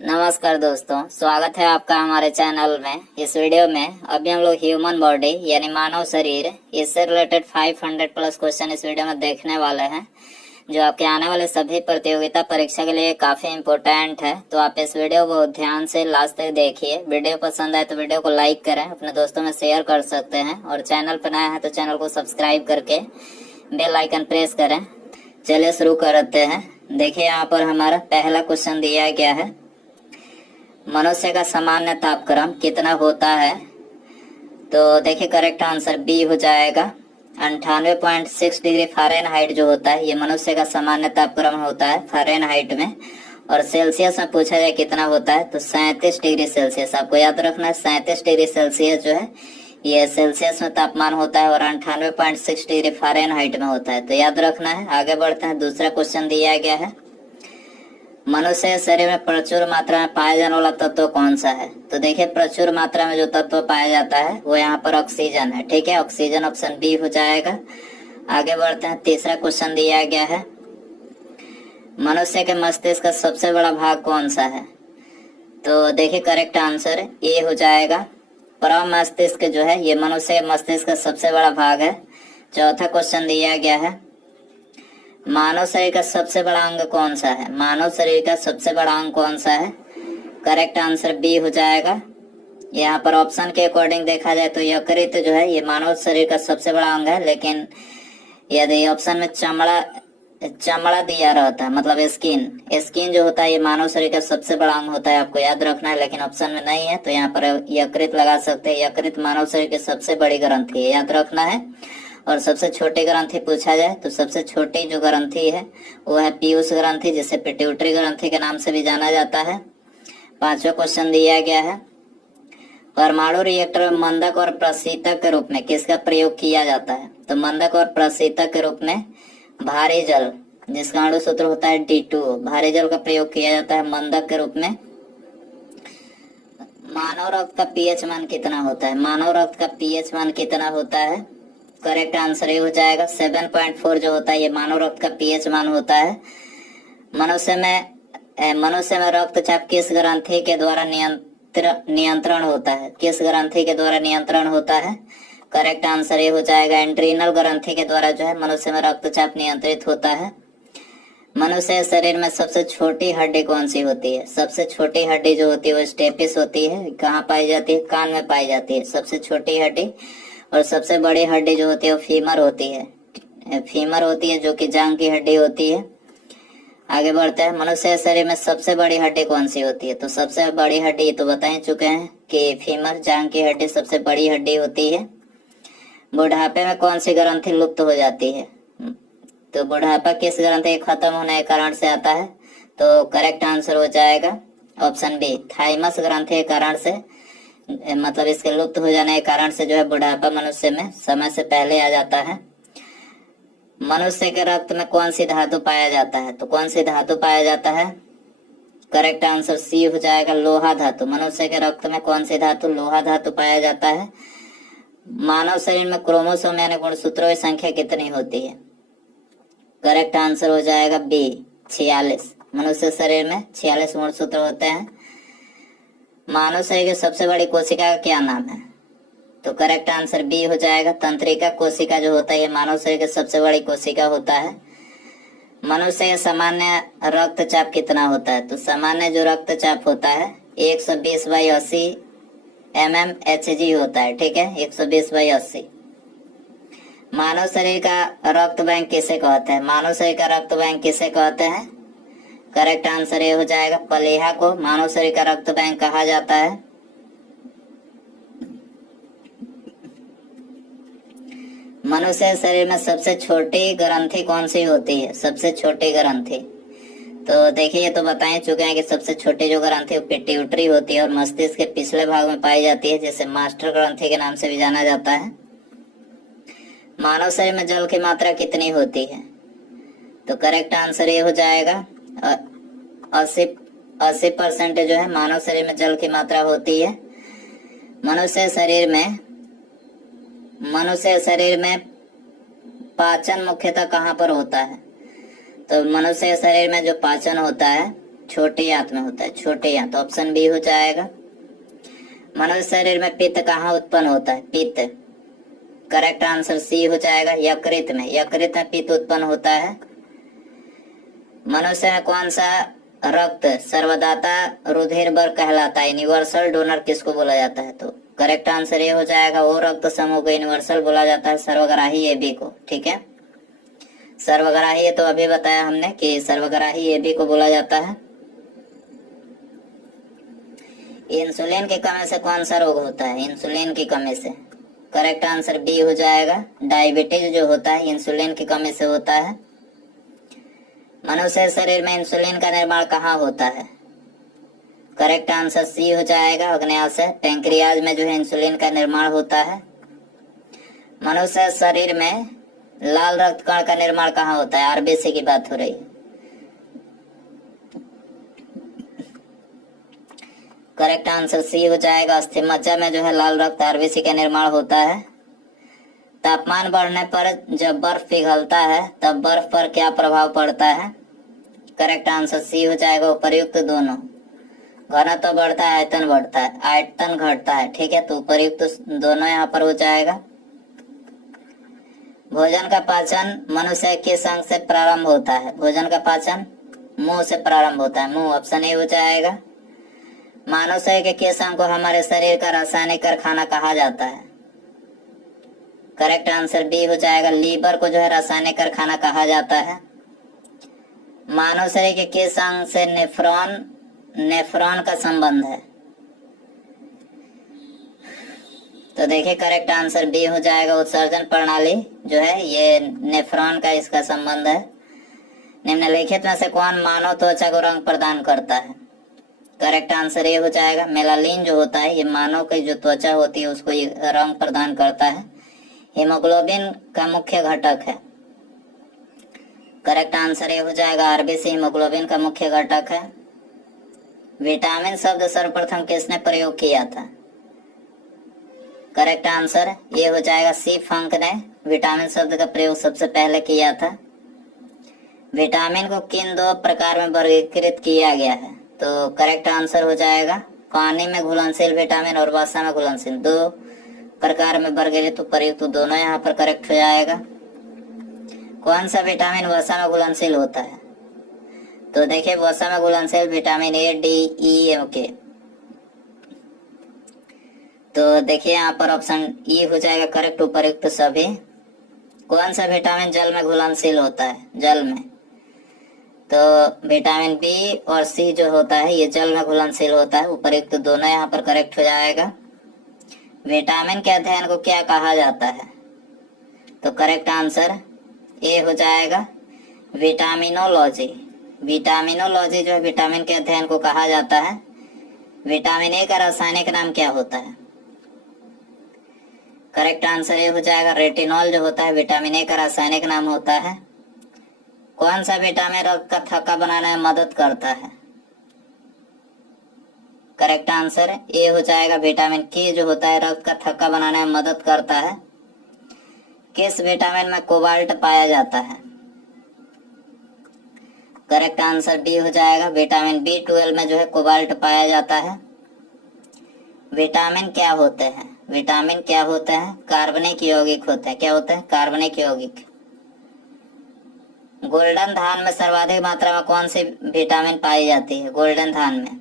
नमस्कार दोस्तों, स्वागत है आपका हमारे चैनल में। इस वीडियो में अभी हम लोग ह्यूमन बॉडी यानी मानव शरीर, इससे रिलेटेड 500 प्लस क्वेश्चन इस वीडियो में देखने वाले हैं, जो आपके आने वाले सभी प्रतियोगिता परीक्षा के लिए काफी इम्पोर्टेंट है। तो आप इस वीडियो को ध्यान से लास्ट तक देखिए। वीडियो पसंद आए तो वीडियो को लाइक करें, अपने दोस्तों में शेयर कर सकते हैं, और चैनल पर नया है तो चैनल को सब्सक्राइब करके बेल आइकन प्रेस करें। चलिए शुरू करते हैं। देखिए यहाँ पर हमारा पहला क्वेश्चन दिया गया है, मनुष्य का सामान्य तापक्रम कितना होता है। तो देखिए करेक्ट आंसर बी हो जाएगा। 98.6 डिग्री फ़ारेनहाइट जो होता है ये मनुष्य का सामान्य तापक्रम होता है फ़ारेनहाइट में। और सेल्सियस में पूछा जाए कितना होता है तो 37 डिग्री सेल्सियस। आपको याद रखना है 37 डिग्री सेल्सियस जो है ये सेल्सियस में तापमान होता है और 98.6 डिग्री फ़ारेनहाइट में होता है। तो याद रखना है। आगे बढ़ते हैं। दूसरा क्वेश्चन दिया गया है, मनुष्य शरीर में प्रचुर मात्रा में पाया जाने वाला तत्व कौन सा है। तो देखिए प्रचुर मात्रा में जो तत्व पाया जाता है वो यहाँ पर ऑक्सीजन है। ठीक है, ऑक्सीजन ऑप्शन बी हो जाएगा। आगे बढ़ते हैं। तीसरा क्वेश्चन दिया गया है, मनुष्य के मस्तिष्क का सबसे बड़ा भाग कौन सा है। तो देखिए करेक्ट आंसर ए हो जाएगा। परम मस्तिष्क जो है ये मनुष्य के मस्तिष्क का सबसे बड़ा भाग है। चौथा क्वेश्चन दिया गया है, मानव शरीर का सबसे बड़ा अंग कौन सा है। मानव शरीर का सबसे बड़ा अंग कौन सा है। करेक्ट आंसर बी हो जाएगा। यहाँ पर ऑप्शन के अकॉर्डिंग देखा जाए तो यकृत जो है ये मानव शरीर का सबसे बड़ा अंग है, लेकिन यदि ऑप्शन में चमड़ा दिया रहता है, मतलब स्किन जो होता है ये मानव शरीर का सबसे बड़ा अंग होता है, आपको याद रखना है। लेकिन ऑप्शन में नहीं है तो यहाँ पर यकृत लगा सकते हैं। यकृत मानव शरीर की सबसे बड़ी ग्रंथि है, याद रखना है। और सबसे छोटी ग्रंथि पूछा जाए तो सबसे छोटी जो ग्रंथि है वो है पीयूष ग्रंथि, जिसे पिट्यूटरी ग्रंथि के नाम से भी जाना जाता है। पांचवा क्वेश्चन दिया गया है, परमाणु रिएक्टर में मंदक और प्रशीतक के रूप में किसका प्रयोग किया जाता है। तो मंदक और प्रशीतक के रूप में भारी जल, जिसका अणु सूत्र होता है D2, भारी जल का प्रयोग किया जाता है मंदक के रूप में। मानव रक्त का पीएच मान कितना होता है। मानव रक्त का पीएच मान कितना होता है। करेक्ट आंसर ये हो जाएगा 7.4 जो होता है ये मानव रक्त का पीएच मान होता है। मनुष्य में रक्तचाप किस ग्रंथि के द्वारा नियंत्रण होता है। किस ग्रंथि के द्वारा नियंत्रण होता है। करेक्ट आंसर ये हो जाएगा एड्रीनल ग्रंथि के द्वारा जो है मनुष्य में रक्तचाप नियंत्रित होता है। मनुष्य शरीर में सबसे छोटी हड्डी कौन सी होती है। सबसे छोटी हड्डी जो होती है वो स्टेपिस होती है। कहाँ पाई जाती है, कान में पाई जाती है सबसे छोटी हड्डी। और सबसे बड़ी हड्डी जो होती है वो फीमर होती है, जो कि जांग की हड्डी होती है। आगे बढ़ते हैं। मनुष्य शरीर में सबसे बड़ी हड्डी कौन सी होती है। तो सबसे बड़ी हड्डी तो बता ही चुके हैं कि फीमर, जांग की हड्डी सबसे बड़ी हड्डी होती है। बुढ़ापे में कौन सी ग्रंथि लुप्त हो जाती है। तो बुढ़ापा किस ग्रंथि के खत्म होने के कारण से आता है। तो करेक्ट आंसर हो जाएगा ऑप्शन बी, थाइमस ग्रंथि के कारण से, मतलब इसके लुप्त हो जाने के कारण से जो है बुढ़ापा मनुष्य में समय से पहले आ जाता है। मनुष्य के रक्त में कौन सी धातु पाया जाता है। तो कौन सी धातु पाया जाता है। करेक्ट आंसर सी हो जाएगा, लोहा धातु। मनुष्य के रक्त में कौन सी धातु, लोहा धातु पाया जाता है। मानव शरीर में क्रोमोसोम यानी गुणसूत्रों की संख्या कितनी होती है। करेक्ट आंसर हो जाएगा बी, 46। मनुष्य शरीर में 46 गुणसूत्र होते हैं। मानव शरीर की सबसे बड़ी कोशिका का क्या नाम है। तो करेक्ट आंसर बी हो जाएगा, तंत्रिका कोशिका जो होता है ये मानव शरीर की सबसे बड़ी कोशिका होता है। मनुष्य का सामान्य रक्तचाप कितना होता है। तो सामान्य जो रक्तचाप होता है 120/80 mmHg होता है। ठीक है, 120/80। मानव शरीर का रक्त बैंक किसे कहते हैं। मानव शरीर का रक्त बैंक किसे कहते हैं। करेक्ट आंसर ये हो जाएगा, प्लीहा को मानव शरीर का रक्त बैंक कहा जाता है। मनुष्य शरीर में सबसे छोटी ग्रंथि कौन सी होती है। सबसे छोटी ग्रंथि तो देखिए ये तो बता ही चुके हैं कि सबसे छोटी जो ग्रंथि है पिट्यूटरी होती है और मस्तिष्क के पिछले भाग में पाई जाती है, जिसे मास्टर ग्रंथि के नाम से भी जाना जाता है। मानव शरीर में जल की मात्रा कितनी होती है। तो करेक्ट आंसर ये हो जाएगा 80% जो है मानव शरीर में जल की मात्रा होती है। मनुष्य शरीर में पाचन मुख्यतः कहाँ पर होता है। तो मनुष्य शरीर में जो पाचन होता है छोटी आंत में होता है, छोटी आंत। ऑप्शन बी हो जाएगा। मनुष्य शरीर में पित्त कहाँ उत्पन्न होता है? पित्त। करेक्ट आंसर सी हो जाएगा, यकृत में। यकृत में पित्त उत्पन्न होता है। मनुष्य में कौन सा रक्त सर्वदाता रुधिर वर्ग कहलाता है? यूनिवर्सल डोनर किसको बोला जाता है? तो करेक्ट आंसर ये हो जाएगा, वो रक्त समूह को यूनिवर्सल बोला जाता है, सर्वग्राही एबी को। ठीक है, सर्वग्राही है तो अभी बताया हमने कि सर्वग्राही एबी को बोला जाता है। इंसुलिन की कमी से कौन सा रोग होता है? इंसुलिन की कमी से। करेक्ट आंसर बी हो जाएगा, डायबिटीज जो होता है इंसुलिन की कमी से होता है। मनुष्य शरीर में इंसुलिन का निर्माण कहाँ होता है? करेक्ट आंसर सी हो जाएगा, अग्न्याशय, पैंक्रियाज में जो है इंसुलिन का निर्माण होता है। मनुष्य शरीर में लाल रक्त कण का निर्माण कहाँ होता है? आरबीसी की बात हो रही है। करेक्ट आंसर सी हो जाएगा, अस्थि मज्जा में जो है लाल रक्त आरबीसी का निर्माण होता है। तापमान बढ़ने पर जब बर्फ पिघलता है तब बर्फ पर क्या प्रभाव पड़ता है? करेक्ट आंसर सी हो जाएगा, उपर्युक्त दोनों। घनत्व तो बढ़ता है, आयतन बढ़ता है, आयतन घटता है। ठीक है, तो उपर्युक्त दोनों यहाँ पर हो जाएगा। भोजन का पाचन मनुष्य किस अंग से प्रारंभ होता है? भोजन का पाचन मुंह से प्रारंभ होता है, मुंह। ऑप्शन ए हो जाएगा। मानव शरीर के किस अंग को हमारे शरीर का रासायनिक कारखाना कहा जाता है? करेक्ट आंसर बी हो जाएगा, लीवर को जो है रासायनिक कारखाना कहा जाता है। मानव शरीर के किस अंग से नेफ्रॉन का संबंध है? तो देखिए करेक्ट आंसर बी हो जाएगा, उत्सर्जन प्रणाली जो है ये नेफ्रॉन का इसका संबंध है। निम्नलिखित में से कौन मानव त्वचा को रंग प्रदान करता है? करेक्ट आंसर ये हो जाएगा, मेलानिन जो होता है ये मानव की जो त्वचा होती है उसको ये रंग प्रदान करता है। हीमोग्लोबिन का मुख्य घटक है। करेक्ट आंसर ये हो जाएगा, आरबीसी हीमोग्लोबिन का मुख्य घटक है। विटामिन शब्द सर्वप्रथम किसने प्रयोग किया था? करेक्ट आंसर ये हो जाएगा, सी फंक ने विटामिन शब्द का प्रयोग सबसे पहले किया था। विटामिन को किन दो प्रकार में वर्गीकृत किया गया है? तो करेक्ट आंसर हो जाएगा, पानी में घुलनशील विटामिन और वसा में घुलनशील, दो प्रकार में वर्गीकृत प्रयुक्त दोनों यहाँ पर करेक्ट हो जाएगा। कौन सा विटामिन वसा में घुलनशील होता है? तो देखिए वसा में घुलनशील विटामिन ए, डी, ई एवं के। तो देखिए यहाँ पर ऑप्शन ई हो जाएगा करेक्ट, उपयुक्त सभी। कौन सा विटामिन जल में घुलनशील होता है? जल में। तो विटामिन बी और सी जो होता है ये जल में घुलनशील होता है, उपयुक्त दोनों यहाँ पर करेक्ट हो जाएगा। विटामिन के अध्ययन को क्या कहा जाता है? तो करेक्ट आंसर ए हो जाएगा, विटामिनोलॉजी। विटामिनोलॉजी जो है विटामिन के अध्ययन को कहा जाता है। विटामिन ए का रासायनिक नाम क्या होता है? करेक्ट आंसर ये हो जाएगा, रेटिनॉल जो होता है विटामिन ए का रासायनिक नाम होता है। कौन सा विटामिन रक्त का थक्का बनाने में मदद करता है? करेक्ट आंसर ए हो जाएगा, विटामिन के जो होता है रक्त का थक्का बनाने में मदद करता है। किस विटामिन में कोबाल्ट पाया जाता है? करेक्ट आंसर डी हो जाएगा, विटामिन B12 में जो है कोबाल्ट पाया जाता है। विटामिन क्या होते हैं? विटामिन क्या होते हैं? कार्बनिक यौगिक होते हैं। क्या होते हैं? कार्बनिक यौगिक। गोल्डन धान में सर्वाधिक मात्रा में कौन सी विटामिन पाई जाती है? गोल्डन धान में।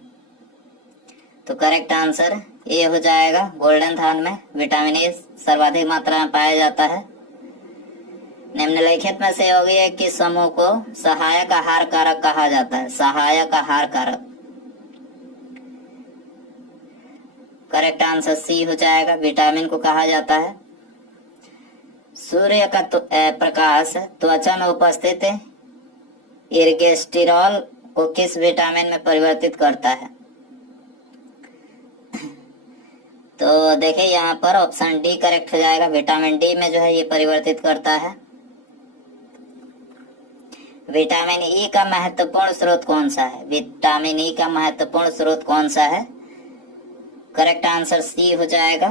तो करेक्ट आंसर ए हो जाएगा, गोल्डन धान में विटामिन ए सर्वाधिक मात्रा में पाया जाता है। निम्नलिखित में से यौगिक के समूह को सहायक आहार कारक कहा जाता है? सहायक आहार कारक। करेक्ट आंसर सी हो जाएगा, विटामिन को कहा जाता है। सूर्य का प्रकाश त्वचा में उपस्थित इर्गेस्टिरॉल को किस विटामिन में परिवर्तित करता है? तो देखिए यहाँ पर ऑप्शन डी करेक्ट हो जाएगा, विटामिन डी में जो है ये परिवर्तित करता है। विटामिन ई का महत्वपूर्ण स्रोत कौन सा है? विटामिन ई का महत्वपूर्ण स्रोत कौन सा है? करेक्ट आंसर सी हो जाएगा,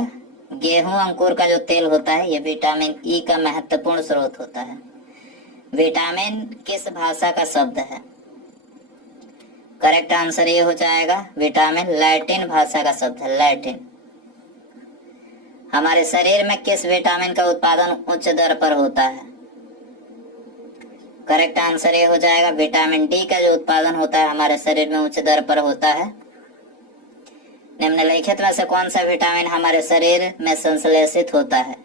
गेहूं अंकुर का जो तेल होता है ये विटामिन ई का महत्वपूर्ण स्रोत होता है। विटामिन किस भाषा का शब्द है? करेक्ट आंसर ये हो जाएगा विटामिन। लैटिन भाषा का शब्द है लैटिन। हमारे शरीर में किस विटामिन का उत्पादन उच्च दर पर होता है? करेक्ट आंसर ये हो जाएगा विटामिन डी का जो उत्पादन होता है हमारे शरीर में उच्च दर पर होता है। निम्नलिखित में से कौन सा विटामिन हमारे शरीर में संश्लेषित होता है?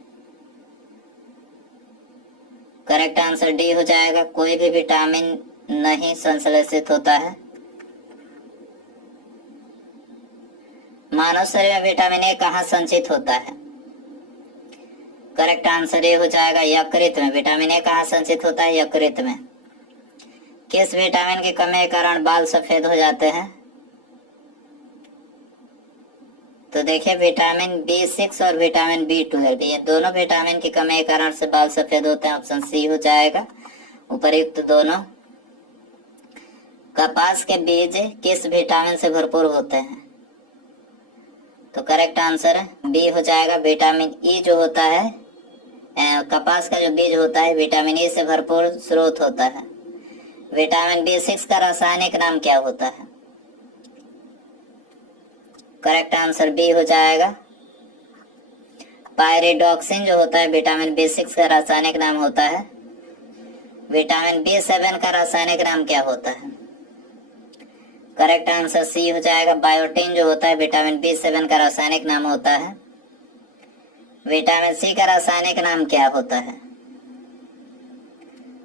करेक्ट आंसर डी हो जाएगा, कोई भी विटामिन नहीं संश्लेषित होता है। मानव शरीर में विटामिन ए कहाँ संचित होता है? करेक्ट आंसर ये हो जाएगा यकृत में। विटामिन ए कहाँ संचित होता है? यकृत में। किस विटामिन की कमी के कारण बाल सफेद हो जाते हैं? तो देखिए विटामिन B6 और विटामिन B12, ये दोनों विटामिन की कमी के कारण से बाल सफेद होते हैं। ऑप्शन सी हो जाएगा उपर्युक्त दोनों। कपास के बीज किस विटामिन से भरपूर होते हैं? तो करेक्ट आंसर बी हो जाएगा विटामिन ई जो होता है। कपास का जो बीज होता है विटामिन ई से भरपूर स्रोत होता है। विटामिन B6 का रासायनिक नाम क्या होता है? करेक्ट आंसर बी हो जाएगा पायरिडॉक्सिन जो होता है विटामिन B6 का रासायनिक नाम होता है। विटामिन B7 का रासायनिक नाम क्या होता है? करेक्ट आंसर सी हो जाएगा बायोटिन जो होता है विटामिन B7 का रासायनिक नाम होता है। विटामिन सी का रासायनिक नाम क्या होता है?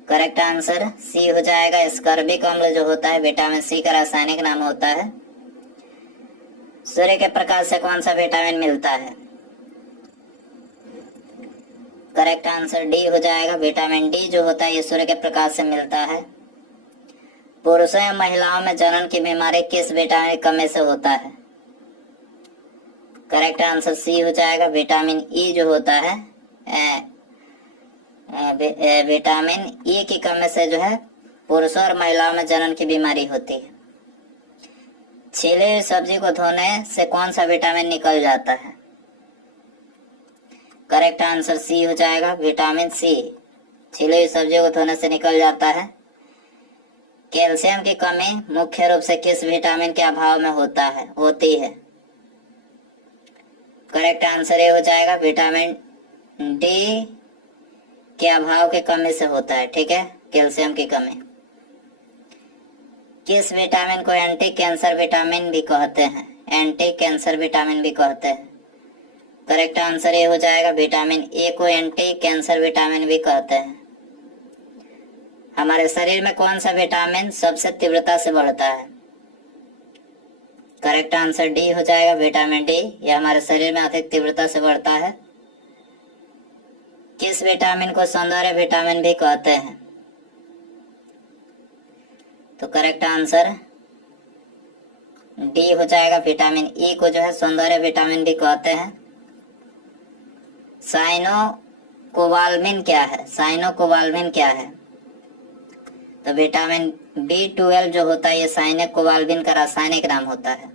करेक्ट आंसर सी हो जाएगा स्कर्बिक अम्ल जो होता है विटामिन सी का रासायनिक नाम होता है। सूर्य के प्रकाश से कौन सा विटामिन मिलता है? करेक्ट आंसर डी हो जाएगा विटामिन डी जो होता है ये सूर्य के प्रकाश से मिलता है। पुरुषों या महिलाओं में जनन की बीमारी किस विटामिन की कमी से होता है? करेक्ट आंसर सी हो जाएगा विटामिन ई जो होता है। विटामिन ई की कमी से जो है पुरुषों और महिलाओं में जनन की बीमारी होती है। छीली हुई सब्जी को धोने से कौन सा विटामिन निकल जाता है? करेक्ट आंसर सी हो जाएगा विटामिन सी। छीली हुई सब्जी को धोने से निकल जाता है। कैल्शियम की कमी मुख्य रूप से किस विटामिन के अभाव में होती है? करेक्ट आंसर ये हो जाएगा विटामिन डी के अभाव की कमी से होता है। ठीक है, कैल्शियम की कमी। किस विटामिन को एंटी कैंसर विटामिन भी कहते हैं? एंटी कैंसर विटामिन भी कहते हैं। करेक्ट आंसर ये हो जाएगा विटामिन ए को एंटी कैंसर विटामिन भी कहते हैं। हमारे शरीर में कौन सा विटामिन सबसे तीव्रता से बढ़ता है? करेक्ट आंसर डी हो जाएगा विटामिन डी। यह हमारे शरीर में अधिक तीव्रता से बढ़ता है। किस विटामिन को सौंदर्य विटामिन भी कहते हैं? तो करेक्ट आंसर डी हो जाएगा विटामिन ई को जो है सौंदर्य विटामिन भी कहते हैं। साइनोकोबाल्मिन क्या है? साइनोकोबाल्मिन क्या है? तो विटामिन B12 जो होता है ये साइनोकोबाल्मिन का रासायनिक नाम होता है।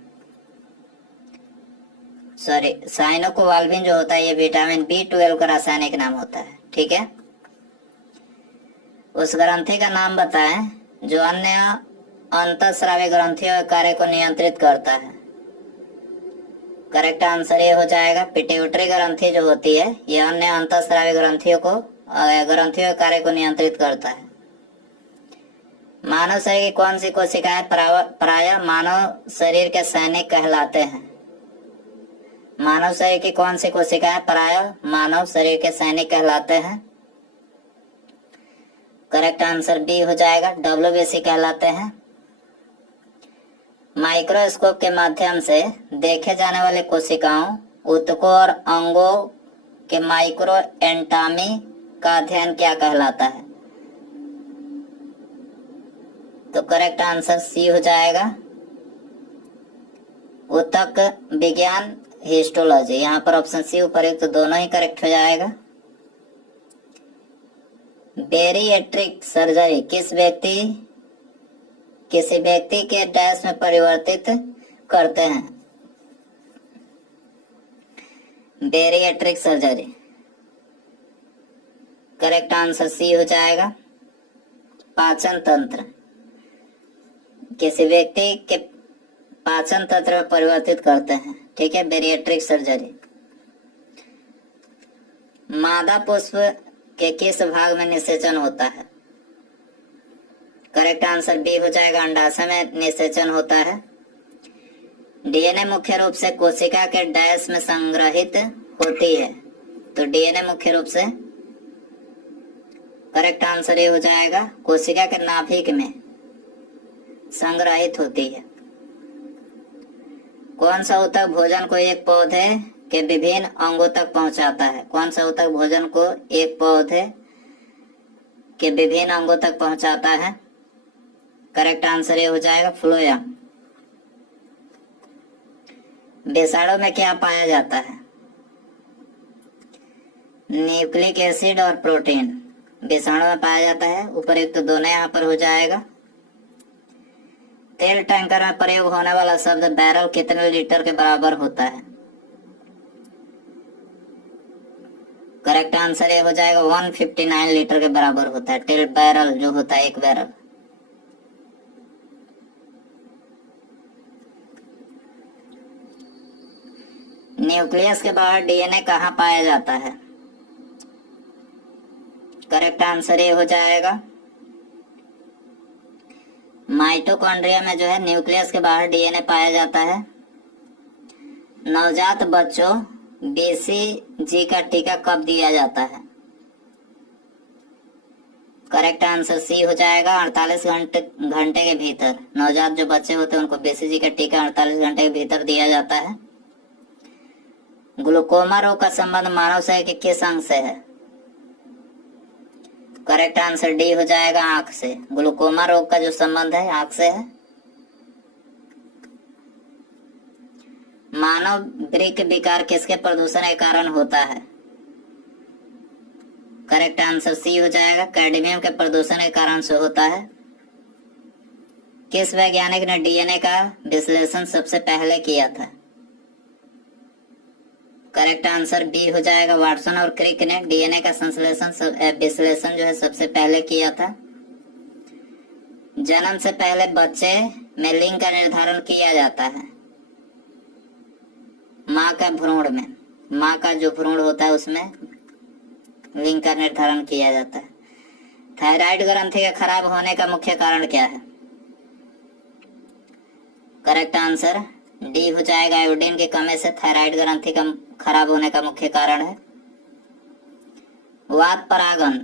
साइनोकोबाल्मिन जो होता है ये विटामिन B12 का रासायनिक नाम होता है। ठीक है, उस ग्रंथि का नाम बताएं जो अन्य अंतःस्रावी ग्रंथियों के कार्य को नियंत्रित करता है। करेक्ट आंसर ये हो जाएगा पिट्यूटरी ग्रंथि जो होती है ये अन्य अंतःस्रावी ग्रंथियों के कार्य को नियंत्रित करता है। मानव शरीर की कौन सी कोशिकाएं प्रायः मानव शरीर के सैनिक कहलाते हैं? मानव शरीर की कौन सी कोशिकाएं प्रायः मानव शरीर के सैनिक कहलाते हैं? करेक्ट आंसर बी हो जाएगा WBC कहलाते हैं। माइक्रोस्कोप के माध्यम से देखे जाने वाले कोशिकाओं, ऊतकों और अंगों के माइक्रो एंटामी का अध्ययन क्या कहलाता है? तो करेक्ट आंसर सी हो जाएगा ऊतक विज्ञान हिस्टोलॉजी। यहाँ पर ऑप्शन सी उपर्युक्त दोनों ही करेक्ट हो जाएगा। बेरिएट्रिक सर्जरी किसी व्यक्ति के डैश में परिवर्तित करते हैं? Bariatric surgery correct answer C हो जाएगा पाचन तंत्र। किसी व्यक्ति के पाचन तंत्र में परिवर्तित करते हैं। ठीक है, बेरिएट्रिक सर्जरी। मादा पुष्प के किस भाग में निषेचन होता है? करेक्ट आंसर बी हो जाएगा, अंडाशय में निषेचन होता है। डीएनए मुख्य रूप से कोशिका के डैश में संग्रहित होती है, तो डीएनए मुख्य रूप से करेक्ट आंसर ये हो जाएगा, कोशिका के नाभिक में संग्रहित होती है। कौन सा ऊतक भोजन को एक पौधे के विभिन्न अंगों तक पहुंचाता है? कौन सा ऊतक भोजन को एक पौधे के विभिन्न अंगों तक पहुंचाता है? करेक्ट आंसर ये हो जाएगा, फ्लोएम। विषाणु में क्या पाया जाता है? न्यूक्लिक एसिड और प्रोटीन विषाणु में पाया जाता है। उपयुक्त तो दोनों यहाँ पर हो जाएगा। तेल टैंकर में प्रयोग होने वाला शब्द बैरल कितने लीटर के बराबर होता है? करेक्ट आंसर ये हो जाएगा, 159 लीटर के बराबर होता है। तेल बैरल जो होता है, एक बैरल। न्यूक्लियस के बाहर डीएनए कहाँ पाया जाता है? करेक्ट आंसर ये हो जाएगा, माइटोकॉन्ड्रिया में जो है न्यूक्लियस के बाहर डीएनए पाया जाता है। नवजात बच्चों बीसीजी का टीका कब दिया जाता है? करेक्ट आंसर सी हो जाएगा, 48 घंटे के भीतर। नवजात जो बच्चे होते हैं उनको बीसीजी का टीका 48 घंटे के भीतर दिया जाता है। ग्लूकोमा रोग का संबंध मानव शरीर के किस अंग से है? करेक्ट आंसर डी हो जाएगा, आंख से। ग्लूकोमा रोग का जो संबंध है आंख से है। मानव वृक्क विकार किसके प्रदूषण के कारण होता है? करेक्ट आंसर सी हो जाएगा, कैडमियम के प्रदूषण के कारण से होता है। किस वैज्ञानिक ने डीएनए का विश्लेषण सबसे पहले किया था? करेक्ट आंसर बी हो जाएगा, वाटसन और क्रिक ने डीएनए का विश्लेषण जो है सबसे पहले किया था। जन्म से पहले बच्चे में लिंग का निर्धारण किया जाता है। माँ का भ्रूण में, माँ का जो भ्रूण होता है उसमें लिंग का निर्धारण किया जाता है। थायराइड ग्रंथि के खराब होने का मुख्य कारण क्या है? करेक्ट आंसर डी हो जाएगा, आयोडीन की कमी से थायराइड ग्रंथि का खराब होने का मुख्य कारण है। वात परागन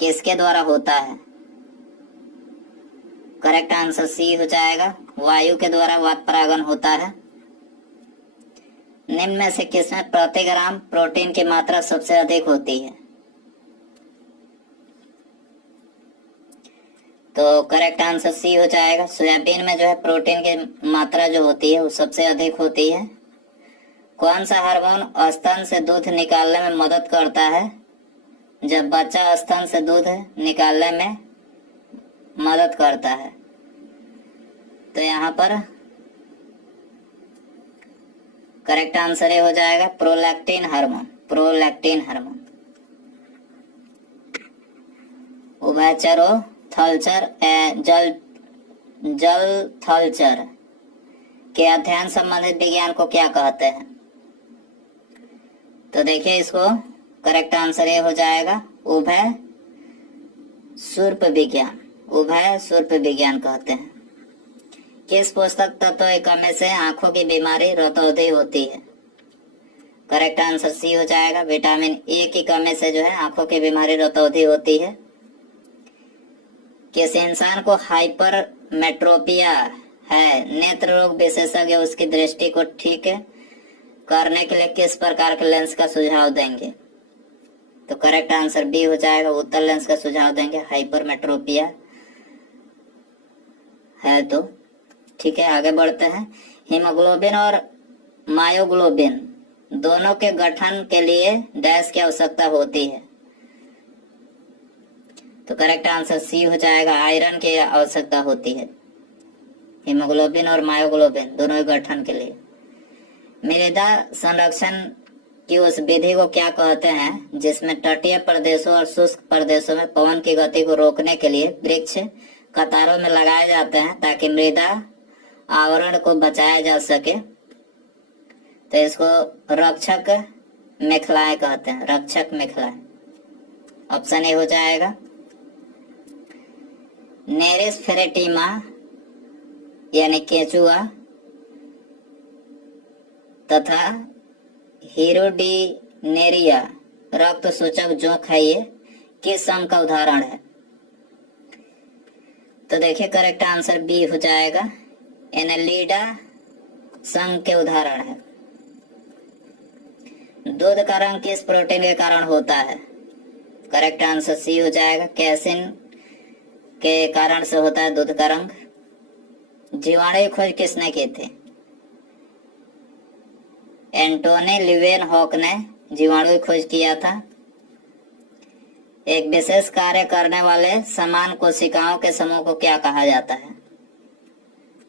किसके द्वारा होता है? करेक्ट आंसर सी हो जाएगा, वायु के द्वारा वात परागन होता है। निम्न में से किसमें प्रति ग्राम प्रोटीन की मात्रा सबसे अधिक होती है? तो करेक्ट आंसर सी हो जाएगा, सोयाबीन में जो है प्रोटीन की मात्रा जो होती है वो सबसे अधिक होती है। कौन सा हार्मोन स्तन से दूध निकालने में मदद करता है? जब बच्चा स्तन से दूध निकालने में मदद करता है, तो यहाँ पर करेक्ट आंसर ये हो जाएगा, प्रोलैक्टिन हार्मोन। Prolactin hormone. उभयचरो थलचर जल थलचर के अध्ययन संबंधित विज्ञान को क्या कहते हैं? तो देखिए इसको, करेक्ट आंसर ये हो जाएगा, उभय सूर्प विज्ञान। उभय सूर्प विज्ञान कहते हैं। किस पोषक तत्व की कमी से आंखों की बीमारी रतौंधी होती है? करेक्ट आंसर सी हो जाएगा, विटामिन ए की कमी से जो है आंखों की बीमारी रतौंधी होती है। किस इंसान को हाइपरमेट्रोपिया है? नेत्र रोग विशेषज्ञ उसकी दृष्टि को ठीक करने के लिए किस प्रकार के लेंस का सुझाव देंगे? तो करेक्ट आंसर बी हो जाएगा, उत्तल लेंस का सुझाव देंगे। हाइपरमेट्रोपिया है तो ठीक है, आगे बढ़ते हैं। हीमोग्लोबिन और मायोग्लोबिन दोनों के गठन के लिए डैश की आवश्यकता होती है? तो करेक्ट आंसर सी हो जाएगा, आयरन की आवश्यकता होती है। हीमोग्लोबिन और मायोग्लोबिन दोनों के गठन के लिए। मृदा संरक्षण की उस विधि को क्या कहते हैं जिसमें तटीय प्रदेशों और शुष्क प्रदेशों में पवन की गति को रोकने के लिए वृक्ष कतारों में लगाए जाते हैं ताकि मृदा आवरण को बचाया जा सके, तो इसको रक्षक मेखलाएं कहते हैं, रक्षक मेखलाएं। ऑप्शन ए हो जाएगा। नेरिस फेरेटिमा यानी केचुआ तथा हीरोडिनेरिया रक्त सूचक जोंक है, ये किस संघ का उदाहरण है? तो देखिए करेक्ट आंसर बी हो जाएगा, एनेलिडा संघ के उदाहरण है। दूध का रंग किस प्रोटीन के कारण होता है? करेक्ट आंसर सी हो जाएगा, कैसिन के कारण से होता है दूध का रंग। जीवाणु की खोज किसने की थी? एंटोनी लिवेनहॉक ने जीवाणु की खोज किया था। एक विशेष कार्य करने वाले समान कोशिकाओं के समूह को क्या कहा जाता है?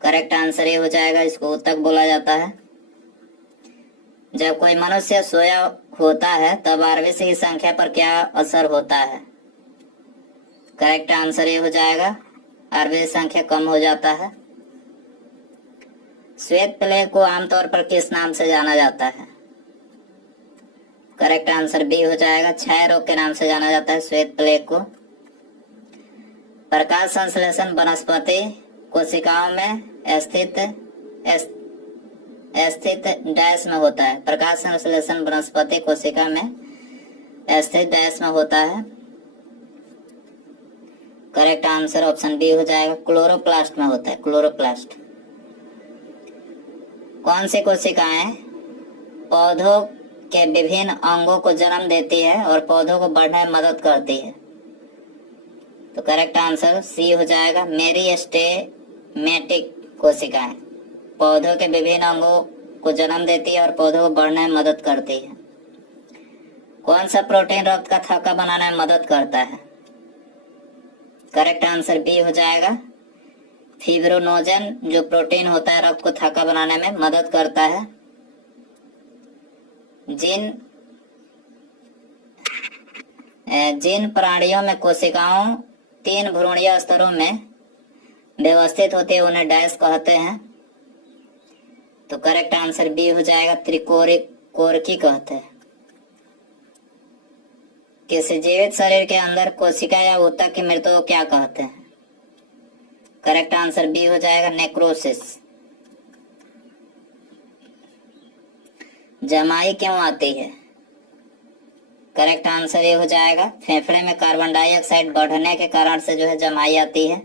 करेक्ट आंसर ये हो जाएगा, इसको ऊतक बोला जाता है। जब कोई मनुष्य सोया होता है तब आरबीसी की संख्या पर क्या असर होता है? करेक्ट आंसर ये हो जाएगा, आरबीसी संख्या कम हो जाता है। श्वेत प्लेग को आमतौर पर किस नाम से जाना जाता है? करेक्ट आंसर बी हो जाएगा, क्षय रोग के नाम से जाना जाता है श्वेत प्लेग को। प्रकाश संश्लेषण वनस्पति कोशिकाओं में स्थित डैश में होता है। प्रकाश संश्लेषण वनस्पति कोशिका में स्थित डैश में होता है। करेक्ट आंसर ऑप्शन बी हो जाएगा, क्लोरोप्लास्ट में होता है, क्लोरोप्लास्ट। कौन सी कोशिकाएं पौधों के विभिन्न अंगों को जन्म देती है और पौधों को बढ़ने में मदद करती है? तो करेक्ट आंसर सी हो जाएगा, मेरिस्टेमेटिक कोशिकाएं पौधों के विभिन्न अंगों को जन्म देती है और पौधों को बढ़ने में मदद करती है। कौन सा प्रोटीन रक्त का थक्का बनाने में मदद करता है? करेक्ट आंसर बी हो जाएगा, फिब्रोनोजन जो प्रोटीन होता है रक्त को थक्का बनाने में मदद करता है। जिन प्राणियों में कोशिकाओं 3 भ्रूणीय स्तरों में व्यवस्थित होती है उन्हें डैश कहते हैं? तो करेक्ट आंसर बी हो जाएगा, त्रिकोरकी कहते हैं। किसी जीवित शरीर के अंदर कोशिका या ऊतक की मृत्यु को क्या कहते हैं? करेक्ट आंसर बी हो जाएगा, नेक्रोसिस। जमाई क्यों आती है? करेक्ट आंसर ये हो जाएगा, फेफड़े में कार्बन डाइऑक्साइड बढ़ने के कारण से जो है जमाई आती है।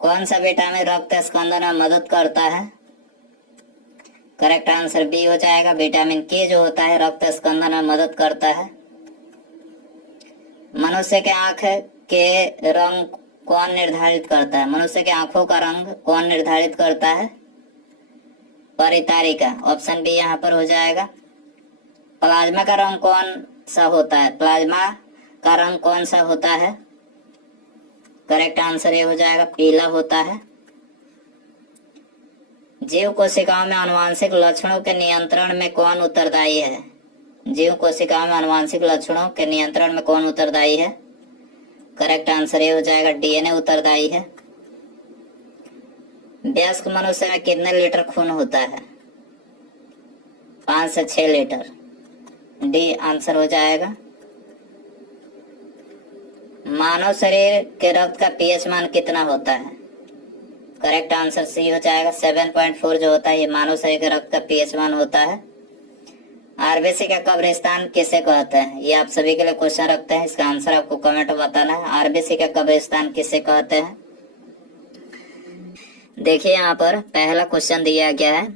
कौन सा विटामिन रक्त स्कंदन में मदद करता है? करेक्ट आंसर बी हो जाएगा, विटामिन के जो होता है रक्त स्कंदन में मदद करता है। मनुष्य के आंख के रंग कौन निर्धारित करता है? मनुष्य के आंखों का रंग कौन निर्धारित करता है? परितारिका, ऑप्शन बी यहाँ पर हो जाएगा। प्लाज्मा का रंग कौन सा होता है? प्लाज्मा का रंग कौन सा होता है? करेक्ट आंसर ये हो जाएगा, पीला होता है। जीव कोशिकाओं में आनुवांशिक लक्षणों के नियंत्रण में कौन उत्तरदायी है? जीव कोशिकाओं में आनुवांशिक लक्षणों के नियंत्रण में कौन उत्तरदायी है? करेक्ट आंसर ये हो जाएगा, डीएनए उत्तरदायी है। वयस्क मनुष्य में कितने लीटर खून होता है? 5 से 6 लीटर, डी आंसर हो जाएगा। मानव शरीर के रक्त का पीएच मान कितना होता है? करेक्ट आंसर सी हो जाएगा, 7.4 जो होता है ये मानव शरीर के रक्त का पीएच मान होता है। आरबीसी का कब्रिस्तान किसे कहते हैं? ये आप सभी के लिए क्वेश्चन रखते हैं, इसका आंसर आपको कमेंट में बताना है। आरबीसी का कब्रिस्तान किसे कहते हैं? देखिए यहाँ पर पहला क्वेश्चन दिया गया है,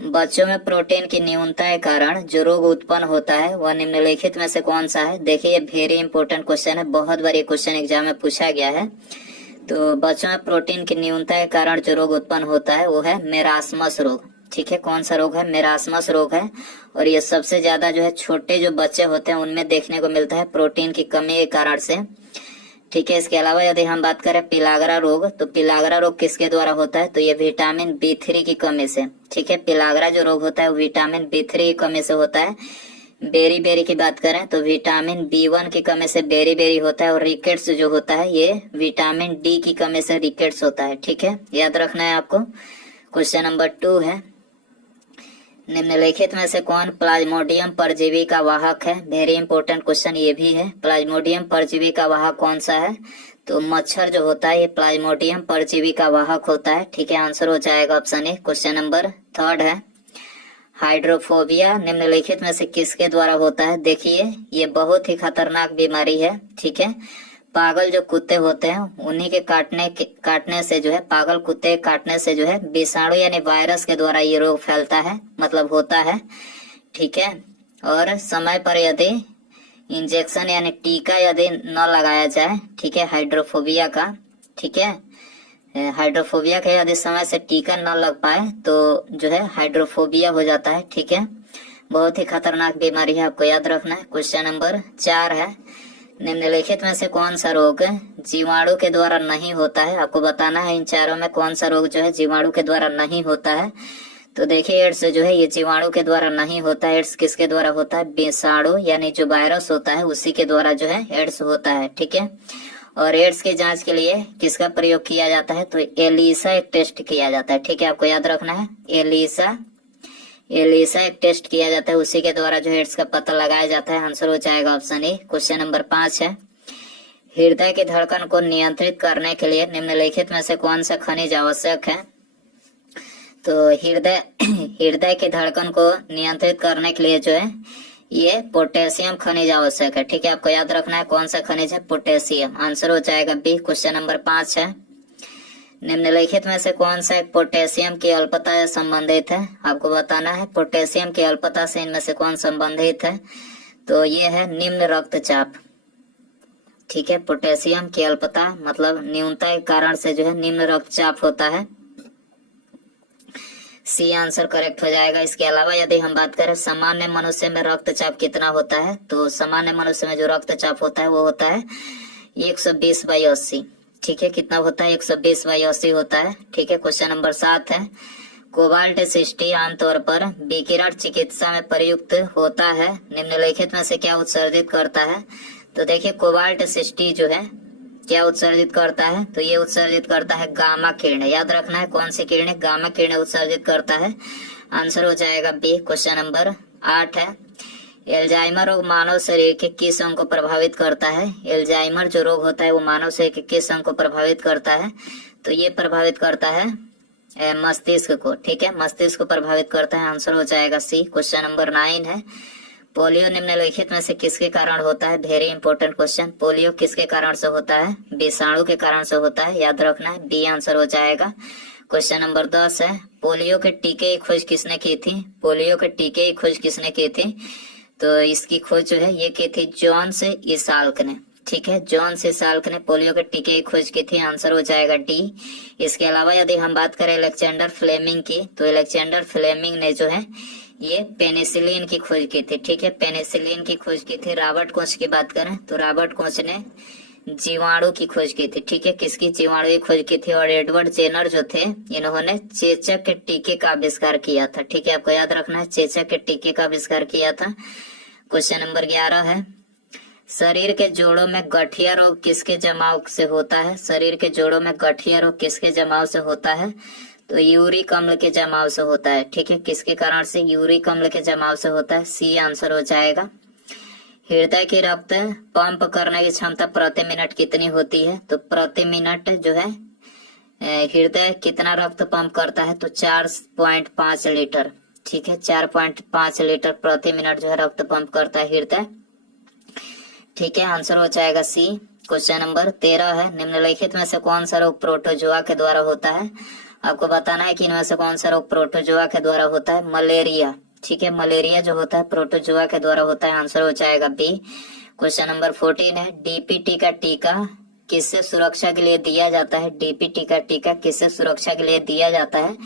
बच्चों में प्रोटीन की न्यूनता के कारण जो रोग उत्पन्न होता है वह निम्नलिखित में से कौन सा है? देखिए ये वेरी इंपॉर्टेंट क्वेश्चन है, बहुत बार ये क्वेश्चन एग्जाम में पूछा गया है। तो बच्चों में प्रोटीन की न्यूनता के कारण जो रोग उत्पन्न होता है वो है मेरास्मस रोग। ठीक है, कौन सा रोग है? मेरास्मस रोग है। और ये सबसे ज्यादा जो है छोटे जो बच्चे होते हैं उनमें देखने को मिलता है प्रोटीन की कमी के कारण से। ठीक है, इसके अलावा यदि हम बात करें पिलागरा रोग, तो पिलागरा रोग किसके द्वारा होता है? तो ये विटामिन B3 की कमी से। ठीक है, पिलागरा जो रोग होता है वो विटामिन B3 की कमी से होता है। बेरी बेरी की बात करें तो विटामिन B1 की कमी से बेरी बेरी होता है, और रिकेट्स जो होता है ये विटामिन D की कमी से रिकेट्स होता है। ठीक है, याद रखना है आपको। क्वेश्चन नंबर 2 है, निम्नलिखित में से कौन प्लाज्मोडियम परजीवी का वाहक है? वेरी इंपॉर्टेंट क्वेश्चन ये भी है। प्लाज्मोडियम परजीवी का वाहक कौन सा है? तो मच्छर जो होता है ये प्लाज्मोडियम परजीवी का वाहक होता है। ठीक है, आंसर हो जाएगा ऑप्शन ए। क्वेश्चन नंबर 3 है, हाइड्रोफोबिया निम्नलिखित में से किसके द्वारा होता है? देखिए ये बहुत ही खतरनाक बीमारी है। ठीक है, पागल जो कुत्ते होते हैं उन्हीं के काटने से जो है, पागल कुत्ते के काटने से जो है विषाणु यानी वायरस के द्वारा ये रोग फैलता है, मतलब होता है। ठीक है, और समय पर यदि इंजेक्शन यानी टीका यदि न लगाया जाए, ठीक है, हाइड्रोफोबिया का, ठीक है, हाइड्रोफोबिया का यदि समय से टीका न लग पाए तो जो है हाइड्रोफोबिया हो जाता है। ठीक है, बहुत ही खतरनाक बीमारी है, आपको याद रखना है। क्वेश्चन नंबर 4 है, निम्नलिखित में से कौन सा रोग जीवाणु के द्वारा नहीं होता है? आपको बताना है इन चारों में कौन सा रोग जो है जीवाणु के द्वारा नहीं होता है। तो देखिए एड्स जो है ये जीवाणु के द्वारा नहीं होता है। एड्स किसके द्वारा होता है? विषाणु यानी जो वायरस होता है उसी के द्वारा जो है एड्स होता है। ठीक है, और एड्स की जांच के लिए किसका प्रयोग किया जाता है? तो एलिसा एक टेस्ट किया जाता है। ठीक है, आपको याद रखना है, एलिसा एक टेस्ट किया जाता है, उसी के द्वारा जो एड्स का पता लगाया जाता है। आंसर हो जाएगा ऑप्शन ए। क्वेश्चन नंबर 5 है, हृदय की धड़कन को नियंत्रित करने के लिए निम्नलिखित में से कौन सा खनिज आवश्यक है? तो हृदय की धड़कन को नियंत्रित करने के लिए जो है ये पोटेशियम खनिज आवश्यक है। ठीक है, आपको याद रखना है कौन सा खनिज है? पोटेशियम। आंसर हो जाएगा बी। क्वेश्चन नंबर 5 है, निम्नलिखित में से कौन सा एक पोटेशियम की अल्पता से संबंधित है? आपको बताना है पोटेशियम की अल्पता से इनमें से कौन संबंधित है? तो ये है निम्न रक्तचाप। ठीक है, पोटेशियम की अल्पता मतलब न्यूनता के कारण से जो है निम्न रक्तचाप होता है। सी आंसर करेक्ट हो जाएगा। इसके अलावा यदि हम बात करें सामान्य मनुष्य में रक्तचाप कितना होता है, तो सामान्य मनुष्य में जो रक्तचाप होता है वो होता है 120/80। ठीक है, कितना होता है? 120/80 होता है। ठीक है, क्वेश्चन नंबर 7 है, कोबाल्ट 60 आमतौर पर विकिरण चिकित्सा में प्रयुक्त होता है, निम्नलिखित में से क्या उत्सर्जित करता है? तो देखिए कोबाल्ट 60 जो है क्या उत्सर्जित करता है? तो ये उत्सर्जित करता है गामा किरणें। याद रखना है कौन सी किरणें? गामा किरणें उत्सर्जित करता है। आंसर हो जाएगा बी। क्वेश्चन नंबर 8 है, एल्जाइमर रोग मानव शरीर के किस अंग को प्रभावित करता है? एल्जाइमर जो रोग होता है वो मानव शरीर के किस अंग को प्रभावित करता है? तो ये प्रभावित करता है मस्तिष्क को। ठीक है, मस्तिष्क को प्रभावित करता है। आंसर हो जाएगा सी। क्वेश्चन नंबर 9 है, पोलियो निम्नलिखित में से किसके कारण होता है? Very important question. पोलियो किसके कारण से होता है? विषाणु के कारण से होता है। याद रखना है बी आंसर हो जाएगा। क्वेश्चन नंबर 10 है, पोलियो के टीके की खोज किसने की थी? पोलियो के टीके की खोज किसने की थी? तो इसकी खोज जो है ये की थी जॉन्स ईसाल्क ने। ठीक है, जॉन्स ईसाल्क ने पोलियो के टीके की खोज की थी। आंसर हो जाएगा डी। इसके अलावा यदि हम बात करें अलेक्जेंडर फ्लेमिंग की, तो अलेक्जेंडर फ्लेमिंग ने जो है ये पेनिसिलिन की खोज की थी। ठीक है, पेनिसिलिन की खोज की थी। रॉबर्ट कोच की बात करें तो रॉबर्ट कोच ने जीवाणु की खोज की थी। ठीक है, किसकी? जीवाणु की खोज की थी। और एडवर्ड जेनर जो थे इन्होंने चेचक के टीके का आविष्कार किया था। ठीक है, आपको याद रखना है चेचक के टीके का आविष्कार किया था। क्वेश्चन नंबर 11 है, शरीर के जोड़ों में गठिया रोग किसके जमाव से होता है? शरीर के जोड़ों में गठिया रोग किसके जमाव से होता है? तो यूरिक अम्ल के जमाव से होता है। ठीक है, किसके कारण से? यूरिक अम्ल के जमाव से होता है। सी आंसर हो जाएगा। हृदय की रक्त पंप करने की क्षमता प्रति मिनट कितनी होती है? तो प्रति मिनट जो है हृदय कितना रक्त पंप करता है? तो 4.5 लीटर। ठीक है, 4.5 लीटर प्रति मिनट जो है रक्त पंप करता है हृदय। ठीक है, आंसर हो जाएगा सी। क्वेश्चन नंबर 13 है, निम्नलिखित में से कौन सा रोग प्रोटोजोआ के द्वारा होता है? आपको बताना है कि इनमें से कौन सा रोग प्रोटोजोआ के द्वारा होता है? मलेरिया। ठीक है, मलेरिया जो होता है प्रोटोजोआ के द्वारा होता है। आंसर हो जाएगा बी। क्वेश्चन नंबर 14 है, डीपीटी का टीका किससे सुरक्षा के लिए दिया जाता है? डीपीटी का टीका किससे सुरक्षा के लिए दिया जाता है?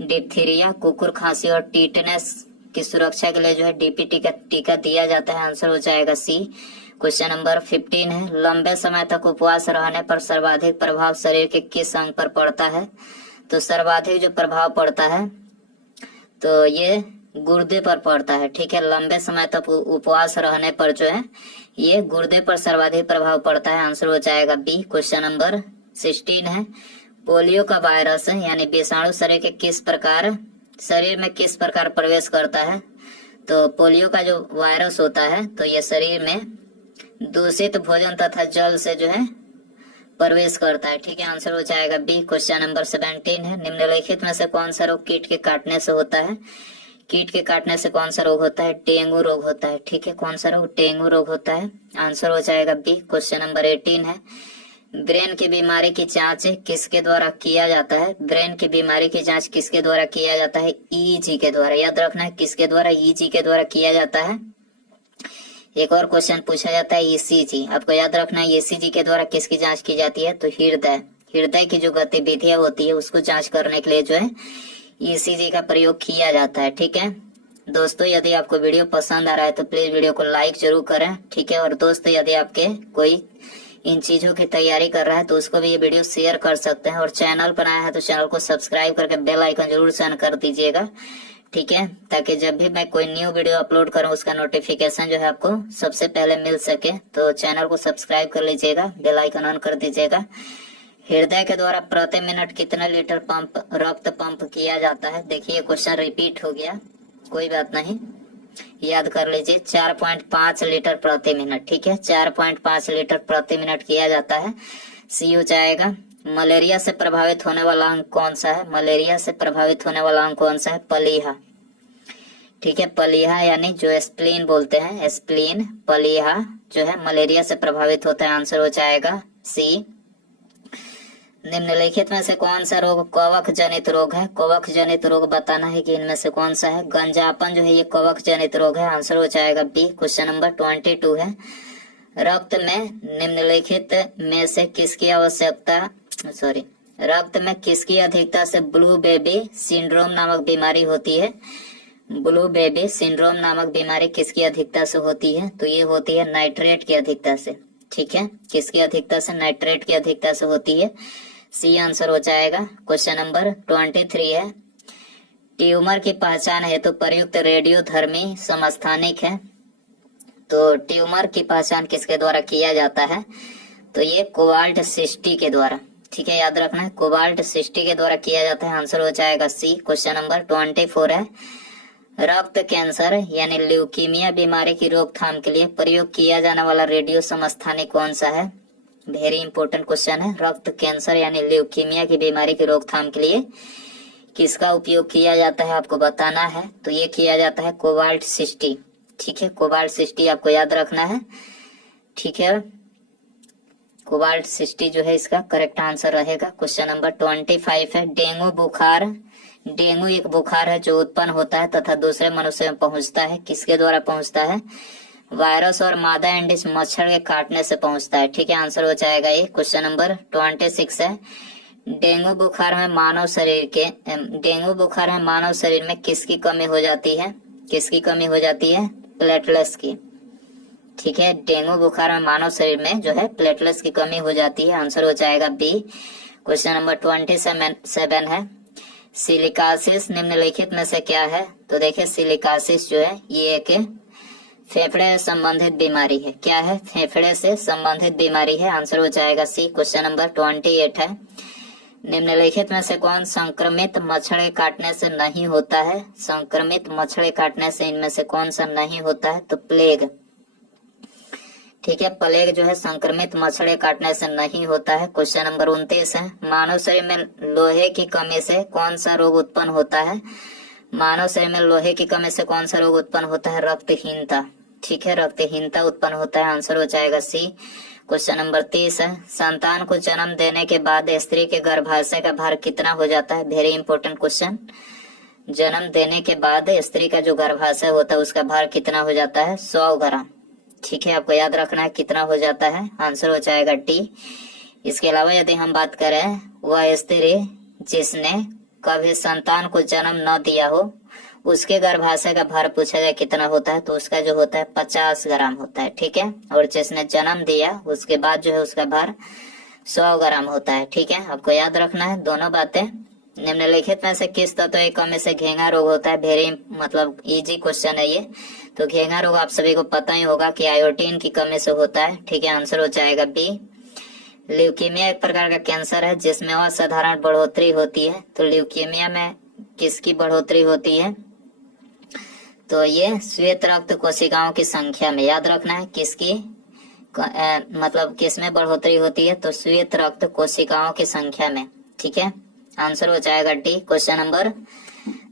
डिप्थीरिया, कुकुर खांसी और टीटनेस की सुरक्षा के लिए जो है डीपीटी का टीका दिया जाता है। आंसर हो जाएगा सी। क्वेश्चन नंबर 15 है, लंबे समय तक उपवास रहने पर सर्वाधिक प्रभाव शरीर के किस अंग पर पड़ता है? तो सर्वाधिक जो प्रभाव पड़ता है तो ये गुर्दे पर पड़ता है। ठीक है, लंबे समय तक उपवास रहने पर जो है ये गुर्दे पर सर्वाधिक प्रभाव पड़ता है। आंसर हो जाएगा बी। क्वेश्चन नंबर 16 है, पोलियो का वायरस यानी विषाणु शरीर में किस प्रकार प्रवेश करता है? तो पोलियो का जो वायरस होता है तो ये शरीर में दूषित भोजन तथा जल से जो है प्रवेश करता है। ठीक है, आंसर हो जाएगा बी। क्वेश्चन नंबर 17 है, निम्नलिखित में से कौन सा रोग कीट के काटने से होता है? कीट के काटने से कौन सा रोग होता है? डेंगू रोग होता है। ठीक है, कौन सा रोग? डेंगू रोग होता है। आंसर हो जाएगा बी। क्वेश्चन नंबर 18 है, ब्रेन की बीमारी की जांच किसके द्वारा किया जाता है? ब्रेन की बीमारी की जांच किसके द्वारा किया जाता है? ईजी के द्वारा। याद रखना है, किसके द्वारा? ईजी के द्वारा किया जाता है। एक और क्वेश्चन पूछा जाता है ईसीजी, आपको याद रखना है ईसीजी के द्वारा किसकी जांच की जाती है? तो हृदय की जो गतिविधियां होती है उसको जांच करने के लिए जो है ईसीजी का प्रयोग किया जाता है। ठीक है दोस्तों, यदि आपको वीडियो पसंद आ रहा है तो प्लीज वीडियो को लाइक जरूर करें। ठीक है, और दोस्तों यदि आपके कोई इन चीजों की तैयारी कर रहा है तो उसको भी ये वीडियो शेयर कर सकते हैं, और चैनल पर आया है तो चैनल को सब्सक्राइब करके बेल आइकन जरूर ऑन कर दीजिएगा। ठीक है, ताकि जब भी मैं कोई न्यू वीडियो अपलोड करूं उसका नोटिफिकेशन जो है आपको सबसे पहले मिल सके। तो चैनल को सब्सक्राइब कर लीजिएगा, बेल आइकन ऑन कर दीजिएगा। हृदय के द्वारा प्रति मिनट कितने लीटर रक्त पंप किया जाता है? देखिए क्वेश्चन रिपीट हो गया, कोई बात नहीं, याद कर लीजिए। 4.5 लीटर प्रति मिनट। ठीक है, 4.5 लीटर प्रति मिनट किया जाता है। सी हो जाएगा। मलेरिया से प्रभावित होने वाला अंग कौन सा है? मलेरिया से प्रभावित होने वाला अंग कौन सा है? पलीहा। ठीक है, पलीहा यानी जो स्प्लीन बोलते हैं, स्प्लीन पलीहा जो है मलेरिया से प्रभावित होता है। आंसर हो जाएगा सी। निम्नलिखित में से कौन सा रोग कवक जनित रोग है? कवक जनित रोग बताना है कि इनमें से कौन सा है। गंजापन जो है ये कवक जनित रोग है। आंसर हो जाएगा बी। क्वेश्चन नंबर 22 है, रक्त में निम्नलिखित में से किसकी रक्त में किसकी अधिकता से ब्लू बेबी सिंड्रोम नामक बीमारी होती है? ब्लू बेबी सिंड्रोम नामक बीमारी किसकी अधिकता से होती है? तो ये होती है नाइट्रेट की अधिकता से। ठीक है, किसकी अधिकता से? नाइट्रेट की अधिकता से होती है। सी आंसर हो जाएगा। क्वेश्चन नंबर 23 है, ट्यूमर की पहचान हेतु प्रयुक्त रेडियोधर्मी समस्थानिक है। तो ट्यूमर की पहचान किसके द्वारा किया जाता है? तो ये कोबाल्ट 60 के द्वारा। ठीक है, याद रखना है, कोबाल्ट 60 के द्वारा किया जाता है। आंसर हो जाएगा सी। क्वेश्चन नंबर 24 है, रक्त कैंसर यानी ल्यूकीमिया बीमारी की रोकथाम के लिए प्रयोग किया जाने वाला रेडियो समस्थानिक कौन सा है? वेरी इंपॉर्टेंट क्वेश्चन है। रक्त कैंसर यानी ल्यूकीमिया की बीमारी की रोकथाम के लिए किसका उपयोग किया जाता है आपको बताना है। तो ये किया जाता है कोबाल्ट 60। ठीक है, कोबाल्ट 60 आपको याद रखना है। ठीक है, कोबाल्ट 60 जो है इसका करेक्ट आंसर रहेगा। क्वेश्चन नंबर 25 है, डेंगू बुखार। डेंगू एक बुखार है जो उत्पन्न होता है तथा दूसरे मनुष्य में पहुंचता है। किसके द्वारा पहुंचता है? वायरस और मादा एंडिस मच्छर के काटने से पहुंचता है। ठीक है, आंसर हो जाएगा ये। क्वेश्चन नंबर 26 है, डेंगू बुखार में मानव शरीर में किसकी कमी हो जाती है? किसकी कमी हो जाती है? प्लेटलेट्स की। ठीक है, डेंगू बुखार में मानव शरीर में जो है प्लेटलेट्स की कमी हो जाती है। आंसर हो जाएगा बी। क्वेश्चन नंबर 27 है, सिलिकासिस निम्नलिखित में से क्या है? तो देखिए सिलिकासिस जो है ये एक फेफड़े से संबंधित बीमारी है। क्या है? फेफड़े से संबंधित बीमारी है। आंसर हो जाएगा सी। क्वेश्चन नंबर 28 है, निम्नलिखित में से कौन संक्रमित मच्छर के काटने से नहीं होता है? संक्रमित मच्छर के काटने से इनमें से कौन सा नहीं होता है? तो प्लेग। ठीक है, प्लेग जो है संक्रमित मच्छर के काटने से नहीं होता है। क्वेश्चन नंबर 29 है, मानव शरीर में लोहे की कमी से कौन सा रोग उत्पन्न होता है? मानव शरीर में लोहे की कमी से कौन सा रोग उत्पन्न होता है? रक्तहीनता। ठीक है, रक्तहीनता उत्पन्न होता है। आंसर हो जाएगा सी। क्वेश्चन नंबर 30 है, संतान को जन्म देने के बाद स्त्री के गर्भाशय का भार कितना हो जाता है? Very important question. जन्म देने के बाद स्त्री का जो गर्भाशय होता है उसका भार कितना हो जाता है? 100 ग्राम। ठीक है, आपको याद रखना है कितना हो जाता है। आंसर हो जाएगा डी। इसके अलावा यदि हम बात करें वह स्त्री जिसने कभी संतान को जन्म न दिया हो उसके गर्भाशय का भार पूछा जाए कितना होता है, तो उसका जो होता है 50 ग्राम होता है। ठीक है, और जिसने जन्म दिया उसके बाद जो है उसका भार 100 ग्राम होता है। ठीक है, आपको याद रखना है दोनों बातें निम्नलिखित में से किस तत्व एक में से घेंगा रोग होता है? वेरी मतलब इजी क्वेश्चन है ये। तो घेंगा रोग आप सभी को पता ही होगा कि आयोडीन की कमी से होता है। ठीक है, आंसर हो जाएगा बी। ल्यूकीमिया एक प्रकार का कैंसर है जिसमें असाधारण बढ़ोतरी होती है। तो ल्यूकीमिया में किसकी बढ़ोतरी होती है? तो ये श्वेत रक्त कोशिकाओं की संख्या में, याद रखना है किसकी मतलब किस में बढ़ोतरी होती है? तो श्वेत रक्त कोशिकाओं की संख्या में। ठीक है, आंसर हो जाएगा डी। क्वेश्चन नंबर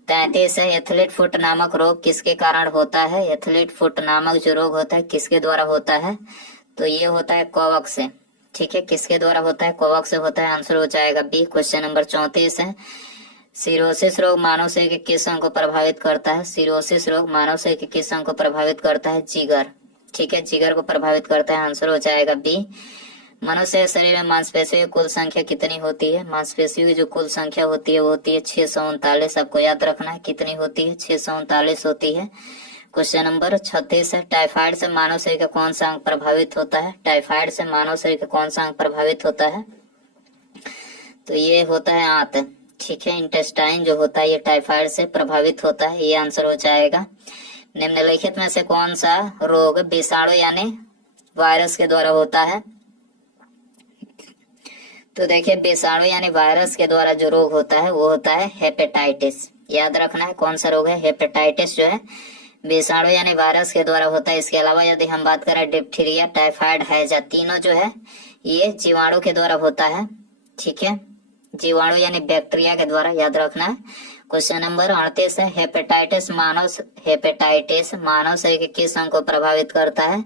33 है, एथलीट फुट नामक रोग किसके कारण होता है? एथलीट फुट नामक जो रोग होता है किसके द्वारा होता है? तो ये होता है कवक से। ठीक है, किसके द्वारा होता है? कवक से होता है। आंसर हो जाएगा बी। क्वेश्चन नंबर 34 है, सिरोसिस रोग मानव शरीर के किस अंग को प्रभावित करता है? सिरोसिस रोग मानव शरीर के किस अंग को प्रभावित करता है? जिगर। ठीक है, जिगर को प्रभावित करता है। आंसर हो जाएगा बी। मनुष्य के शरीर में मांसपेशियों की कुल संख्या कितनी होती है? मांसपेशियों की जो कुल संख्या होती है वो होती है 639। आपको याद रखना है कितनी होती है? 639 होती है। क्वेश्चन नंबर 36 है, टाइफाइड से मानव शरीर का कौन सा अंग प्रभावित होता है? टाइफाइड से मानव शरीर का कौन सा अंग प्रभावित होता है? तो ये होता है आंत। ठीक है, इंटेस्टाइन जो होता है ये टाइफाइड से प्रभावित होता है। ये आंसर हो जाएगा। निम्नलिखित में से कौन सा रोग विषाणु यानी वायरस के द्वारा होता है? तो देखिए, विषाणु यानी वायरस के द्वारा जो रोग होता है वो होता है हेपेटाइटिस। याद रखना है कौन सा रोग है? हेपेटाइटिस जो है विषाणु यानी वायरस के द्वारा होता है। इसके अलावा यदि हम बात करें डिप्थीरिया, टाइफाइड, हैजा, तीनों जो है ये जीवाणु के द्वारा होता है। ठीक है, जीवाणु यानी बैक्टीरिया के द्वारा, याद रखना है। क्वेश्चन नंबर 38 है, हेपेटाइटिस मानव शरीर के किस अंग को प्रभावित करता है?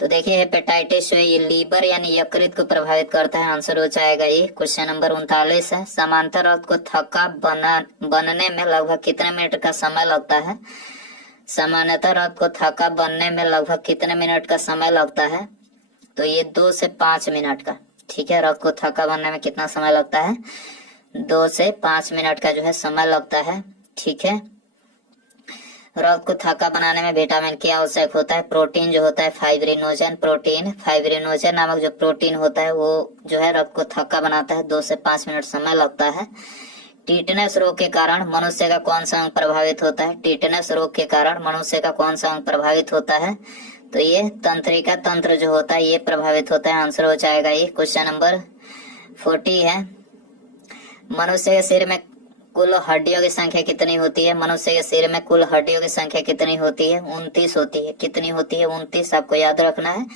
तो देखिए, हेपेटाइटिस जो है ये लीवर यानी यकृत को प्रभावित करता है। आंसर हो जाएगा ये। क्वेश्चन नंबर 39 है, समांतर रक्त को थक्का बनने में लगभग कितने मिनट का समय लगता है? समानांतर रक्त को थक्का बनने में लगभग कितने मिनट का समय लगता है? तो ये 2 से 5 मिनट का। ठीक है, रक्त को थक्का बनने में कितना समय लगता है? 2 से 5 मिनट का जो है समय लगता है। ठीक है, रक्त को थक्का बनाने में विटामिन क्या आवश्यक होता है? प्रोटीन जो होता है फाइब्रिनोजन। फाइब्रिनोजन नामक जो प्रोटीन होता है वो जो है रक्त को थक्का बनाता है। 2 से 5 मिनट समय लगता है। टिटनेस रोग के कारण मनुष्य का कौन सा अंग प्रभावित होता है? टिटनेस रोग के कारण मनुष्य का कौन सा अंग प्रभावित होता है? तो ये तंत्रिका तंत्र जो होता है ये प्रभावित होता है। आंसर हो जाएगा ये। क्वेश्चन नंबर 40 है, मनुष्य के शरीर में कुल हड्डियों की संख्या कितनी होती है? मनुष्य के शरीर में कुल हड्डियों की संख्या कितनी होती है? 29 होती है। कितनी होती है? 29। आपको याद रखना है,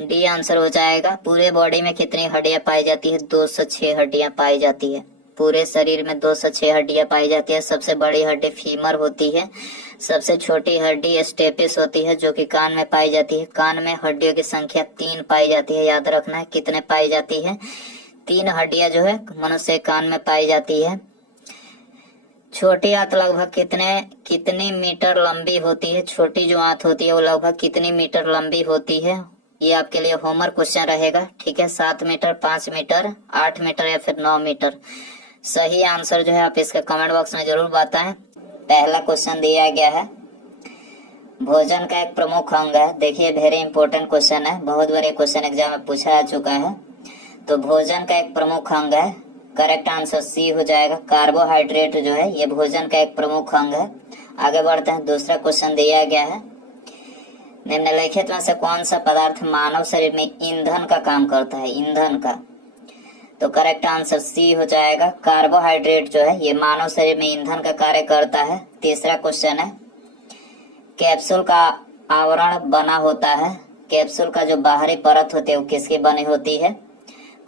डी आंसर हो जाएगा। पूरे बॉडी में कितनी हड्डियां पाई जाती है? 206 हड्डियां पाई जाती है। पूरे शरीर में 206 हड्डियां पाई जाती है। सबसे बड़ी हड्डी फीमर होती है। सबसे छोटी हड्डी स्टेपिस होती है जो कि कान में पाई जाती है। कान में हड्डियों की संख्या 3 पाई जाती है। याद रखना है कितने पाई जाती है? 3 हड्डियां जो है मनुष्य कान में पाई जाती है। छोटी आंत लगभग कितनी मीटर लंबी होती है? छोटी जो आंत होती है वो लगभग कितनी मीटर लंबी होती है? ये आपके लिए होमवर्क क्वेश्चन रहेगा। ठीक है, 7 मीटर, 5 मीटर, 8 मीटर या फिर 9 मीटर। सही आंसर जो है आप इसका कमेंट बॉक्स में जरूर बताएं। पहला क्वेश्चन दिया गया है, भोजन का एक प्रमुख अंग है। देखिए, वेरी इंपॉर्टेंट क्वेश्चन है, बहुत बार क्वेश्चन एग्जाम में पूछा आ चुका है। तो भोजन का एक प्रमुख अंग है, करेक्ट आंसर सी हो जाएगा। कार्बोहाइड्रेट जो है ये भोजन का एक प्रमुख अंग है। आगे बढ़ते हैं, दूसरा क्वेश्चन दिया गया है, निम्नलिखित में से कौन सा पदार्थ मानव शरीर में ईंधन का काम करता है? ईंधन का, तो करेक्ट आंसर सी हो जाएगा। कार्बोहाइड्रेट जो है ये मानव शरीर में ईंधन का कार्य करता है। तीसरा क्वेश्चन है, कैप्सूल का आवरण बना होता है, कैप्सूल का जो बाहरी परत होती है वो किसकी बनी होती है?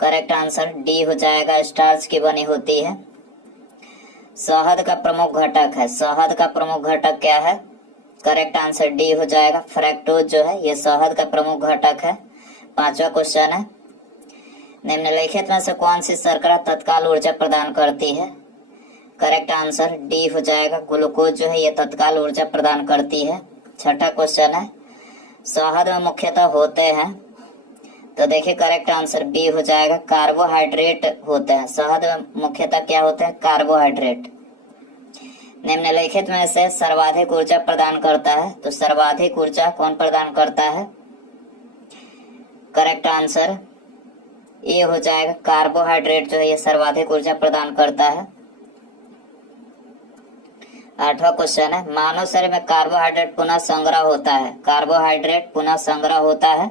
करेक्ट आंसर डी हो जाएगा, स्टार्च की बनी होती है। शहद का प्रमुख घटक है, शहद का प्रमुख घटक क्या है? करेक्ट आंसर डी हो जाएगा, फ्रैक्टोज जो है ये शहद का प्रमुख घटक है। पांचवा क्वेश्चन है, निम्नलिखित में से कौन सी शर्करा तत्काल ऊर्जा प्रदान करती है? करेक्ट आंसर डी हो जाएगा, ग्लूकोज जो है ये तत्काल ऊर्जा प्रदान करती है। छठा क्वेश्चन है, शहद में मुख्यतः होते हैं, तो देखिए करेक्ट आंसर बी हो जाएगा, कार्बोहाइड्रेट होते हैं। शहद में मुख्यतः क्या होते हैं? कार्बोहाइड्रेट। निम्नलिखित में से सर्वाधिक ऊर्जा प्रदान करता है, तो सर्वाधिक ऊर्जा कौन प्रदान करता है? करेक्ट आंसर ए हो जाएगा, कार्बोहाइड्रेट जो है ये सर्वाधिक ऊर्जा प्रदान करता है। 8वां क्वेश्चन है, मानव शरीर में कार्बोहाइड्रेट पुनः संग्रह होता है। कार्बोहाइड्रेट पुनः संग्रह होता है।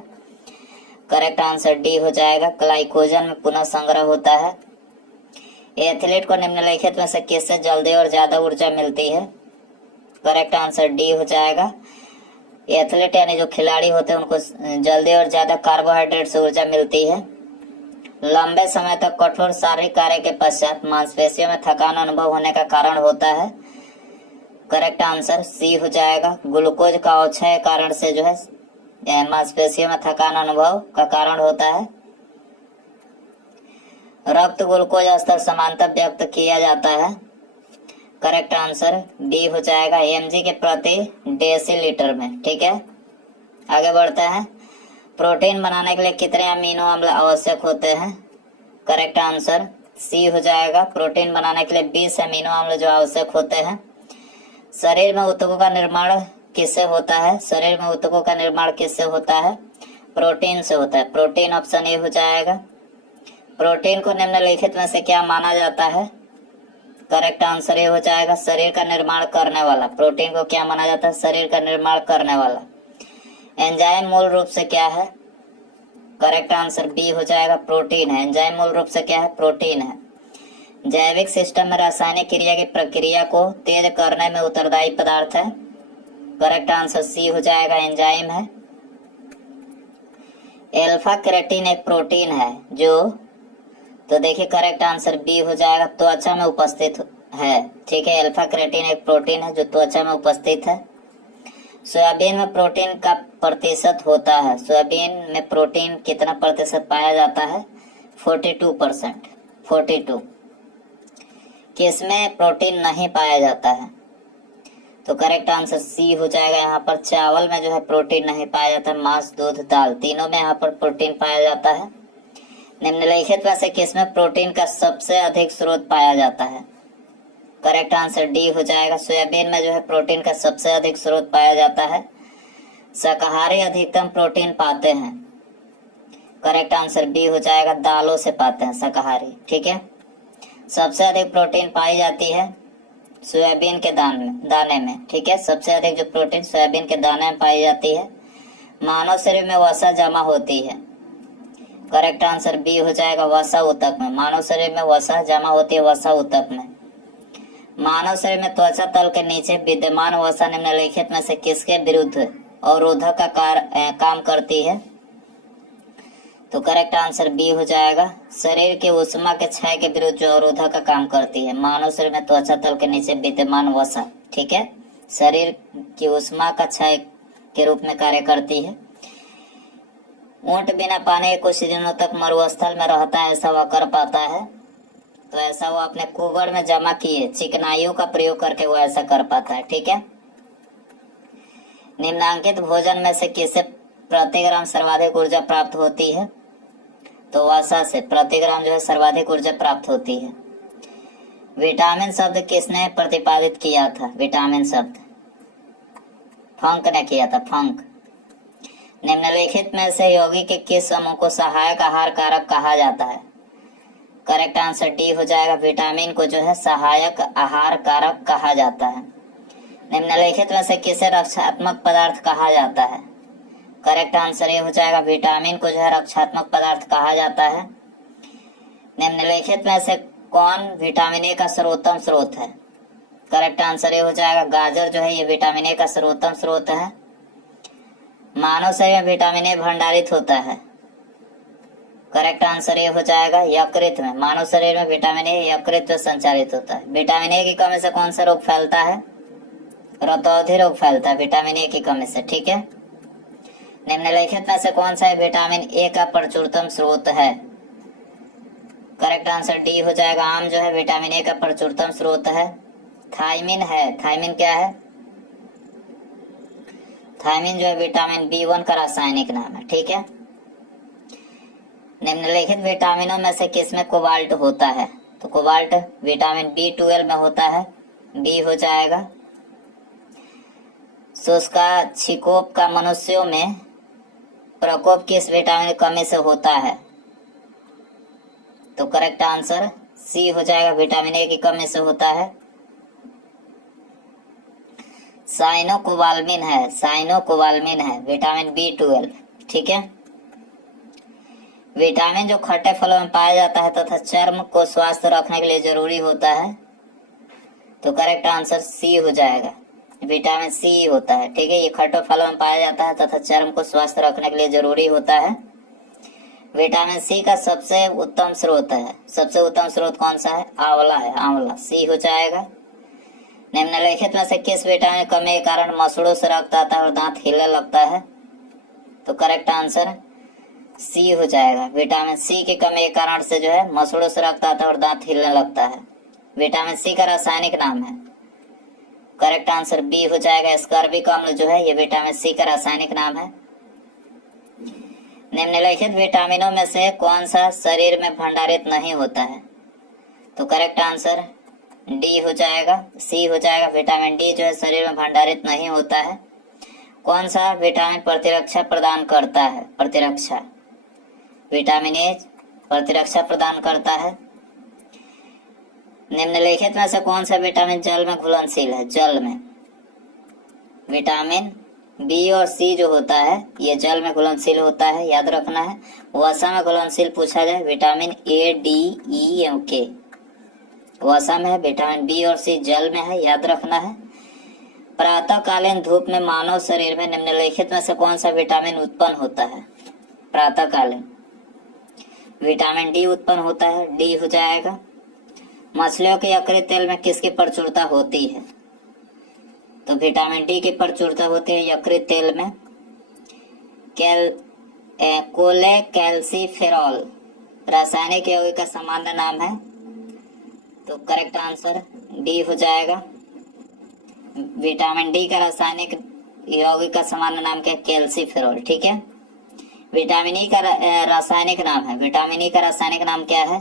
करेक्ट आंसर डी हो जाएगा, ग्लाइकोजन में पुनः संग्रह होता है। एथलीट को निम्नलिखित में से किससे जल्दी और ज्यादा ऊर्जा मिलती है? करेक्ट आंसर डी हो जाएगा। एथलीट यानी जो खिलाड़ी होते हैं उनको जल्दी और ज्यादा कार्बोहाइड्रेट से ऊर्जा मिलती है। लंबे समय तक कठोर शारीरिक कार्य के पश्चात मांसपेशियों में थकान अनुभव होने का कारण होता है। करेक्ट आंसर सी हो जाएगा, ग्लूकोज का अवक्षय कारण से जो है मांसपेशियों में थकान अनुभव का कारण होता है। रक्त ग्लूकोज स्तर समानता व्यक्त किया जाता है। करेक्ट आंसर बी हो जाएगा, mg के प्रति डेसीलीटर में। ठीक है, आगे बढ़ते हैं। प्रोटीन बनाने के लिए कितने अमीनो अम्ल आवश्यक होते हैं? करेक्ट आंसर सी हो जाएगा, प्रोटीन बनाने के लिए 20 अमीनो अम्ल जो आवश्यक होते हैं। शरीर में ऊतकों का निर्माण किससे होता है? शरीर में ऊतकों का निर्माण किससे होता है? प्रोटीन से होता है। प्रोटीन ऑप्शन ए हो जाएगा। प्रोटीन को निम्नलिखित में से क्या माना जाता है? करेक्ट आंसर ए हो जाएगा, शरीर का निर्माण करने वाला। प्रोटीन को क्या माना जाता है? शरीर का निर्माण करने वाला। एंजाइम मूल रूप से क्या है? करेक्ट आंसर बी हो जाएगा, प्रोटीन है। एंजाइम मूल रूप से क्या है? प्रोटीन है। जैविक सिस्टम में रासायनिक क्रिया की प्रक्रिया को तेज करने में उत्तरदायी पदार्थ है। करेक्ट आंसर सी हो जाएगा, एंजाइम है। एल्फा क्रेटीन एक प्रोटीन है जो, तो देखिए करेक्ट आंसर बी हो जाएगा, त्वचा में उपस्थित है। ठीक है, एल्फा क्रेटीन एक प्रोटीन है जो त्वचा में उपस्थित है। सोयाबीन में प्रोटीन का प्रतिशत होता है। सोयाबीन में प्रोटीन कितना प्रतिशत पाया जाता है? 42%। 42। किसमें प्रोटीन नहीं पाया जाता है? तो करेक्ट आंसर सी हो जाएगा, यहाँ पर चावल में जो है प्रोटीन नहीं पाया जाता है। मांस, दूध, दाल तीनों में यहाँ पर प्रोटीन पाया जाता है। निम्नलिखित में से किसमें प्रोटीन का सबसे अधिक स्रोत पाया जाता है? करेक्ट आंसर डी हो जाएगा, सोयाबीन में जो है प्रोटीन का सबसे अधिक स्रोत पाया जाता है। शाकाहारी अधिकतम प्रोटीन पाते हैं। करेक्ट आंसर बी हो जाएगा, दालों से पाते हैं शाकाहारी। ठीक है, सबसे अधिक प्रोटीन पाई जाती है सोयाबीन के दाने में। ठीक है, सबसे अधिक जो प्रोटीन सोयाबीन के दाने में पाई जाती है। मानव शरीर में वसा जमा होती है। करेक्ट आंसर बी हो जाएगा, वसा ऊतक में। मानव शरीर में वसा जमा होती है वसा ऊतक में। मानव शरीर में त्वचा तल के नीचे विद्यमान वसा निम्नलिखित में से किसके विरुद्ध अवरोधक का काम करती है? तो करेक्ट आंसर बी हो जाएगा, शरीर के ऊष्मा के क्षय के विरुद्ध जो अवरोधक का काम करती है। मानव शरीर में त्वचा तल के नीचे विद्यमान वसा, ठीक है, शरीर की ऊष्मा का क्षय के रूप में कार्य करती है। ऊंट बिना पानी के कुछ दिनों तक मरुस्थल में रहता है, ऐसा वह कर पाता है? तो ऐसा वो अपने कुगड़ में जमा किए चिकनाइयों का प्रयोग करके वो ऐसा कर पाता है। ठीक है, निम्नांकित भोजन में से किससे प्रति ग्राम सर्वाधिक ऊर्जा प्राप्त होती है? तो वसा से प्रति ग्राम जो है सर्वाधिक ऊर्जा प्राप्त होती है। विटामिन शब्द किसने प्रतिपादित किया था? विटामिन शब्द फंक ने किया था, फंक। निम्नलिखित में से यौगिक के किस समूह को सहायक आहार कारक कहा जाता है? करेक्ट आंसर डी हो जाएगा, विटामिन को जो है सहायक आहार कारक कहा जाता है। निम्नलिखित में से किसे रक्षात्मक पदार्थ कहा जाता है? करेक्ट आंसर ये हो जाएगा, विटामिन को जो है रक्षात्मक पदार्थ कहा जाता है। निम्नलिखित में से कौन विटामिन ए का सर्वोत्तम स्रोत है? करेक्ट आंसर ये हो जाएगा, गाजर जो है ये विटामिन ए का सर्वोत्तम स्रोत है। मानव शरीर में विटामिन ए भंडारित होता है। करेक्ट आंसर ये हो जाएगा, यकृत में। मानव शरीर में विटामिन ए यकृत में संचारित होता है। विटामिन ए की कमी से कौन सा रोग फैलता है? रतौंधी रोग फैलता है विटामिन ए की कमी से। ठीक है, निम्नलिखित में से कौन सा विटामिन ए का प्रचुरतम स्रोत है? करेक्ट आंसर डी हो जाएगा, आम जो है विटामिन ए का प्रचुरतम स्रोत है। थायमिन है, थायमिन क्या है? थायमिन जो है विटामिन B1 का रासायनिक नाम है। ठीक है, निम्नलिखित विटामिनों में से किसमें कोबाल्ट होता है? तो कोबाल्ट विटामिन B12 में होता है, बी हो जाएगा। शुष्का छिकोप का मनुष्यों में प्रकोप किस विटामिन की कमी से होता है? तो करेक्ट आंसर सी हो जाएगा, विटामिन ए की कमी से होता है। साइनोकोबाल्मिन है, साइनोकोबाल्मिन है, विटामिन B12, ठीक है। विटामिन जो खट्टे फलों में पाया जाता है तथा चर्म को स्वस्थ रखने के लिए जरूरी होता है, तो करेक्ट आंसर सी हो जाएगा, विटामिन सी होता है, ठीक है। ये खट्टे फलों में पाया जाता है तथा चर्म को स्वस्थ रखने के लिए जरूरी होता है। विटामिन सी का सबसे उत्तम स्रोत है, सबसे उत्तम स्रोत कौन सा है? आंवला है, आंवला, सी हो जाएगा। निम्नलिखित में से किस विटामिन कमी के कारण मसूड़ों से रक्त आता है और दांत हिलने लगता है? तो करेक्ट आंसर सी हो जाएगा, विटामिन सी की कमी के कारण से जो है मसूड़ों से रक्त आता है और दांत हिलने लगता है। विटामिन सी का रासायनिक नाम है, करेक्ट आंसर बी हो जाएगा, एस्कॉर्बिक अम्ल जो है ये विटामिन सी का रासायनिक नाम है। निम्नलिखित विटामिनों में से कौन सा शरीर में भंडारित नहीं होता है? तो करेक्ट आंसर डी हो जाएगा, सी हो जाएगा, विटामिन डी जो है शरीर में भंडारित नहीं होता है। कौन सा विटामिन प्रतिरक्षा प्रदान करता है? प्रतिरक्षा, विटामिन ए प्रतिरक्षा प्रदान करता है। निम्नलिखित में से कौन सा विटामिन जल में घुलनशील है? जल में विटामिन बी और सी जो होता है ये जल में घुलनशील होता है, याद रखना है। वसा में घुलनशील पूछा जाए, विटामिन ए, डी, ई एवं के वसा में है, विटामिन बी और सी जल में है, याद रखना है। प्रातःकालीन धूप में मानव शरीर में निम्नलिखित में से कौन सा विटामिन उत्पन्न होता है? प्रातःकालीन विटामिन डी उत्पन्न होता है, डी हो जाएगा। मछलियों के यकृत तेल में किसकी प्रचुरता होती है? तो विटामिन डी की प्रचुरता होती है यकृत तेल में। कोलेकैल्सिफेरॉल रासायनिक यौगिक का सामान्य नाम है, तो करेक्ट आंसर डी हो जाएगा। विटामिन डी का रासायनिक यौगिक का सामान्य नाम क्या है? कैल्सिफेरॉल, ठीक है। विटामिन ई का रासायनिक नाम है, विटामिन ई का रासायनिक नाम क्या है?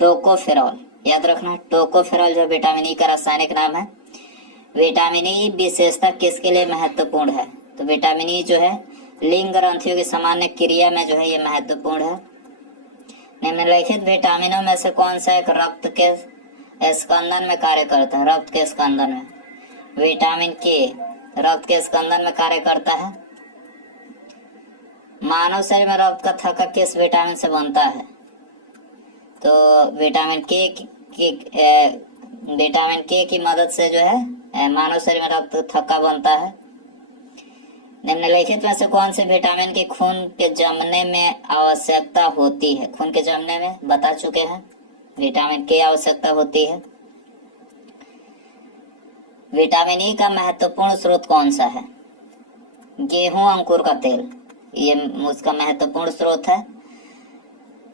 टोकोफेरॉल, याद रखना, टोकोफेरॉल जो विटामिन ई का रासायनिक नाम है। विटामिन ई विशेषता किसके लिए महत्वपूर्ण है? तो विटामिन ई जो है लिंग ग्रंथियों की सामान्य क्रिया में जो है ये महत्वपूर्ण है। निम्नलिखित विटामिनों में से कौन सा एक रक्त के स्कंदन में कार्य करता है? रक्त के स्कंदन में विटामिन के रक्त के स्कंदन में कार्य करता है। मानव शरीर में रक्त का थक्का किस विटामिन से बनता है? तो विटामिन के की मदद से जो है मानव शरीर में रक्त थक्का बनता है। निम्नलिखित में से कौन से विटामिन की खून के जमने में आवश्यकता होती है? खून के जमने में बता चुके हैं, विटामिन के आवश्यकता होती है। विटामिन ई का महत्वपूर्ण स्रोत कौन सा है? गेहूं अंकुर का तेल, ये उसका महत्वपूर्ण स्रोत है।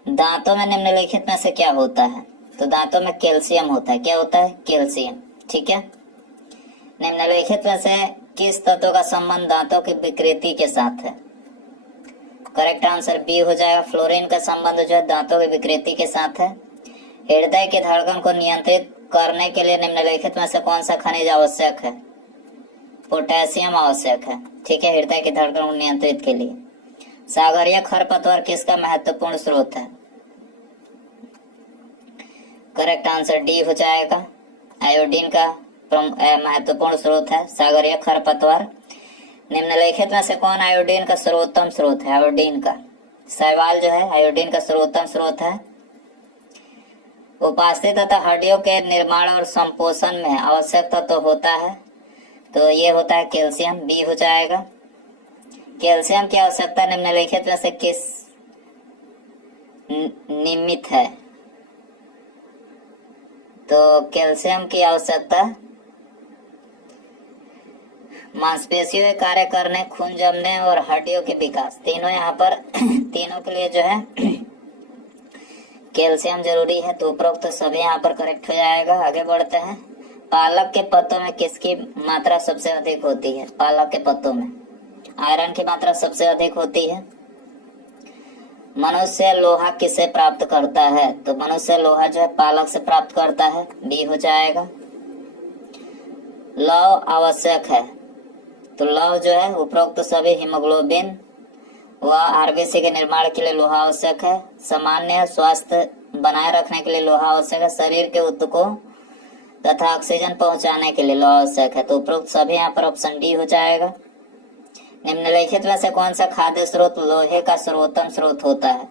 दांतों में निम्नलिखित में से क्या होता है? तो दांतों में कैल्शियम होता है, क्या होता है? कैल्शियम, ठीक है। निम्नलिखित में से किस तत्व का संबंध दांतों की विकृति के साथ है? करेक्ट आंसर बी हो जाएगा, फ्लोरीन का संबंध जो है दांतों की विकृति के साथ है। हृदय की धड़कन को नियंत्रित करने के लिए निम्नलिखित में से कौन सा खनिज आवश्यक है? पोटेशियम आवश्यक है, ठीक है, हृदय की धड़कन को नियंत्रित के लिए। सागरीय खरपतवार किसका महत्वपूर्ण स्रोत है? करेक्ट आंसर डी हो जाएगा, आयोडीन का महत्वपूर्ण स्रोत है सागरीय खरपतवार। निम्नलिखित में से कौन आयोडीन का सर्वोत्तम स्रोत है? आयोडीन का शैवाल जो है आयोडीन का सर्वोत्तम स्रोत है। उपास्थि तथा हड्डियों के निर्माण और संपोषण में आवश्यक तत्व होता है, तो ये होता है कैल्शियम, बी हो जाएगा। कैल्शियम की आवश्यकता निम्नलिखित में से किस निमित्त है? तो कैल्शियम की आवश्यकता मांसपेशियों के कार्य करने, खून जमने और हड्डियों के विकास, तीनों यहाँ पर तीनों के लिए जो है कैल्शियम जरूरी है, तो उपरोक्त तो सभी यहाँ पर करेक्ट हो जाएगा। आगे बढ़ते हैं। पालक के पत्तों में किसकी मात्रा सबसे अधिक होती है? पालक के पत्तों में आयरन की मात्रा सबसे अधिक होती है। मनुष्य लोहा किसे प्राप्त करता है? तो मनुष्य लोहा जो है पालक से प्राप्त करता है, डी हो जाएगा। लौह आवश्यक है, तो लौह जो है उपरोक्त सभी हीमोग्लोबिन व आरबीसी के निर्माण के लिए लोहा आवश्यक है। सामान्य स्वास्थ्य बनाए रखने के लिए लोहा आवश्यक है। शरीर के ऊतकों तथा ऑक्सीजन पहुंचाने के लिए लौह आवश्यक है। तो उपरोक्त सभी यहाँ पर ऑप्शन डी हो जाएगा। निम्नलिखित में से कौन सा खाद्य स्रोत लोहे का सर्वोत्तम स्रोत होता है?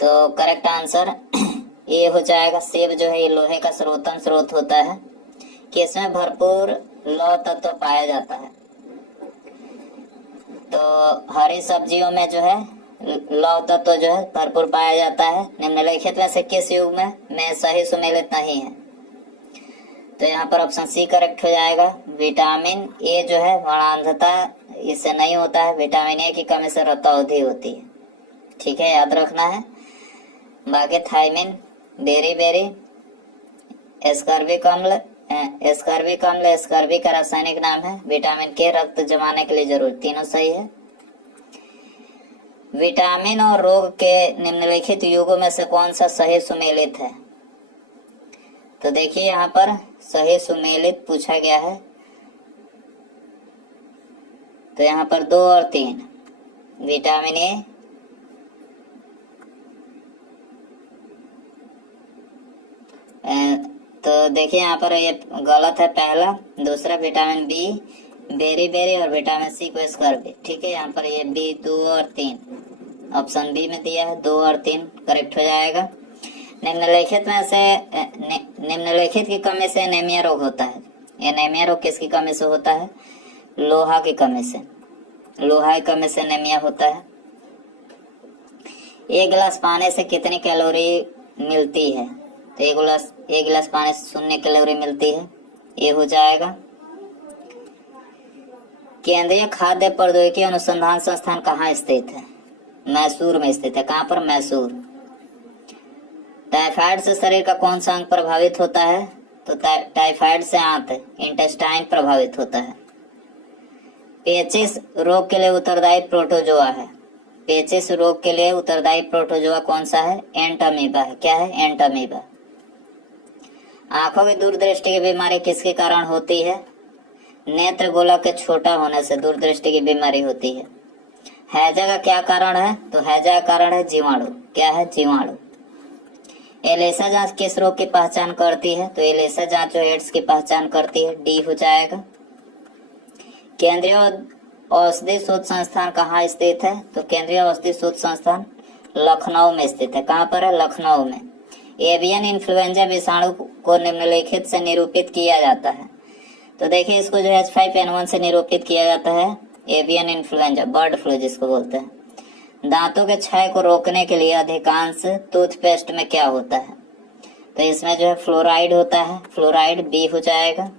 तो करेक्ट आंसर ये हो जाएगा। सेब जो है ये लोहे का सर्वोत्तम स्रोत होता है कि इसमें भरपूर लौह तत्व पाया जाता है। तो हरी सब्जियों में जो है लौह तत्व जो है भरपूर पाया जाता है। निम्नलिखित में से किस युग में सही सुमेलित नहीं है? तो यहाँ पर ऑप्शन सी करेक्ट हो जाएगा। विटामिन ए जो है वर्णांधता इससे नहीं होता है। विटामिन ए की कमी से रक्तावधि होती है। ठीक है, याद रखना है। बाकी थायमिन, बेरी, एस्कॉर्बिक अम्ल, एस्कॉर्बिक का रासायनिक नाम है। विटामिन के रक्त जमाने के लिए जरूरी, तीनों सही है। विटामिन और रोग के निम्नलिखित युगों में से कौन सा सही सुमेलित है? तो देखिए यहाँ पर सही सुमेलित पूछा गया है। तो यहाँ पर 2 और 3 विटामिन ए, तो देखिए यहाँ पर ये गलत है पहला। दूसरा विटामिन बी, बेरी और विटामिन सी को स्कॉर्बी। ठीक है, यहाँ पर ये बी 2 और 3 ऑप्शन बी में दिया है। 2 और 3 करेक्ट हो जाएगा। निम्नलिखित की कमी से एनीमिया रोग होता है। एनीमिया रोग किसकी कमी से होता है? लोहा की कमी से। लोहा की कमी से एनीमिया होता है। 1 गिलास पानी से कितनी कैलोरी मिलती है? तो 1 गिलास पानी से 0 कैलोरी मिलती है। ये हो जाएगा। केंद्रीय खाद्य प्रौद्योगिकी अनुसंधान संस्थान कहाँ स्थित है? मैसूर में स्थित है। कहाँ पर? मैसूर। टाइफाइड से शरीर का कौन सा अंग प्रभावित होता है? तो टाइफाइड से आंत, इंटेस्टाइन प्रभावित होता है। पेचिस रोग के लिए उत्तरदायी प्रोटोजोआ है। पेचिस रोग के लिए उत्तरदायी प्रोटोजोआ कौन सा है? एंटामीबा है। क्या है? एंटामीबा। आंखों की दूरदृष्टि की बीमारी किसके कारण होती है? नेत्र गोला के छोटा होने से दूरदृष्टि की बीमारी होती है। हैजा का क्या कारण है? तो हैजा का कारण है जीवाणु। क्या है? जीवाणु। एलिसा जांच किस रोग की पहचान करती है? तो एलिसा जांच जो एड्स की पहचान करती है। डी हो जाएगा। केंद्रीय औषधि शोध संस्थान कहाँ स्थित है? तो केंद्रीय औषधि शोध संस्थान लखनऊ में स्थित है। कहाँ पर है? लखनऊ में। एवियन इन्फ्लुएंजा विषाणु को निम्नलिखित से निरूपित किया जाता है। तो देखिए इसको जो H5N1 से निरूपित किया जाता है। एवियन इन्फ्लुएंजा, बर्ड फ्लू जिसको बोलते हैं। दांतों के क्षय को रोकने के लिए अधिकांश टूथपेस्ट में क्या होता है? तो इसमें जो है फ्लोराइड होता है। फ्लोराइड बी हो जाएगा।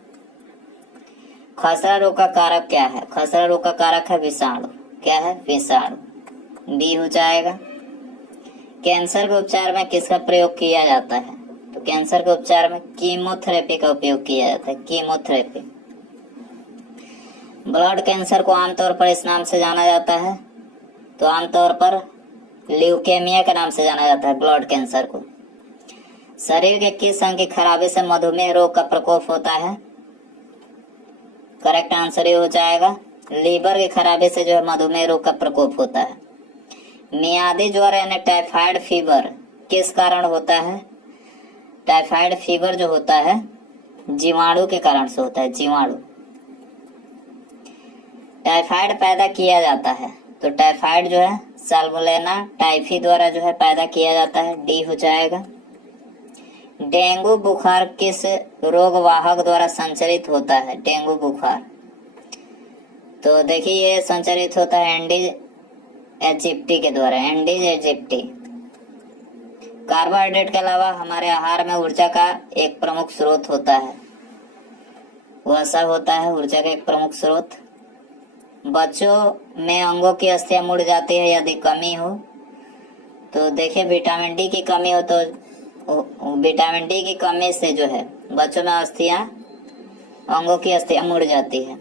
खसरा रोग का कारक क्या है? खसरा रोग का कारक है विषाणु। क्या है? विषाणु। बी हो जाएगा। कैंसर के उपचार में किसका प्रयोग किया जाता है? तो कैंसर के उपचार में कीमोथेरेपी का उपयोग किया जाता है। कीमोथेरेपी। ब्लड कैंसर को आमतौर पर इस नाम से जाना जाता है। तो आमतौर पर ल्यूकेमिया के नाम से जाना जाता है ब्लड कैंसर को। शरीर के किस अंग की खराबी से मधुमेह रोग का प्रकोप होता है? करेक्ट आंसर ये हो जाएगा। लीवर की खराबी से जो है मधुमेह रोग का प्रकोप होता है। मियादी ज्वर यानी टाइफाइड फीवर किस कारण होता है? टाइफाइड फीवर जो होता है जीवाणु के कारण से होता है। जीवाणु। टाइफाइड पैदा किया जाता है। तो टाइफाइड जो है साल्मोनेला टाइफी द्वारा जो है पैदा किया जाता है। डी हो जाएगा। डेंगू बुखार किस रोग वाहक द्वारा संचरित होता है? डेंगू बुखार तो देखिए ये संचरित होता है एंडीज एजिप्टी के द्वारा। Andes aegypti. कार्बोहाइड्रेट के अलावा हमारे आहार में ऊर्जा का एक प्रमुख स्रोत होता है। वह सब होता है ऊर्जा का एक प्रमुख स्रोत। बच्चों में अंगों की अस्थियां मुड़ जाती है यदि कमी हो। तो देखिए विटामिन डी की कमी हो तो विटामिन डी की कमी से जो है बच्चों में अंगों की अस्थियां मुड़ जाती है।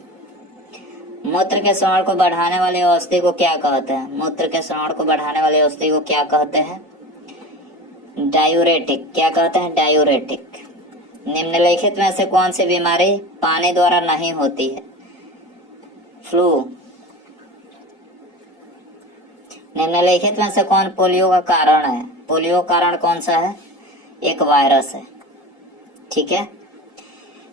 मूत्र के श्रवण को बढ़ाने वाली औषधि को क्या कहते हैं? मूत्र के श्रवण को बढ़ाने वाली औषधि को क्या कहते हैं? डायूरेटिक। क्या कहते हैं? डायूरेटिक। निम्नलिखित में से कौन सी बीमारी पानी द्वारा नहीं होती है? फ्लू। निम्नलिखित में से कौन पोलियो का कारण है? पोलियो कारण कौन सा है? एक वायरस है। ठीक है।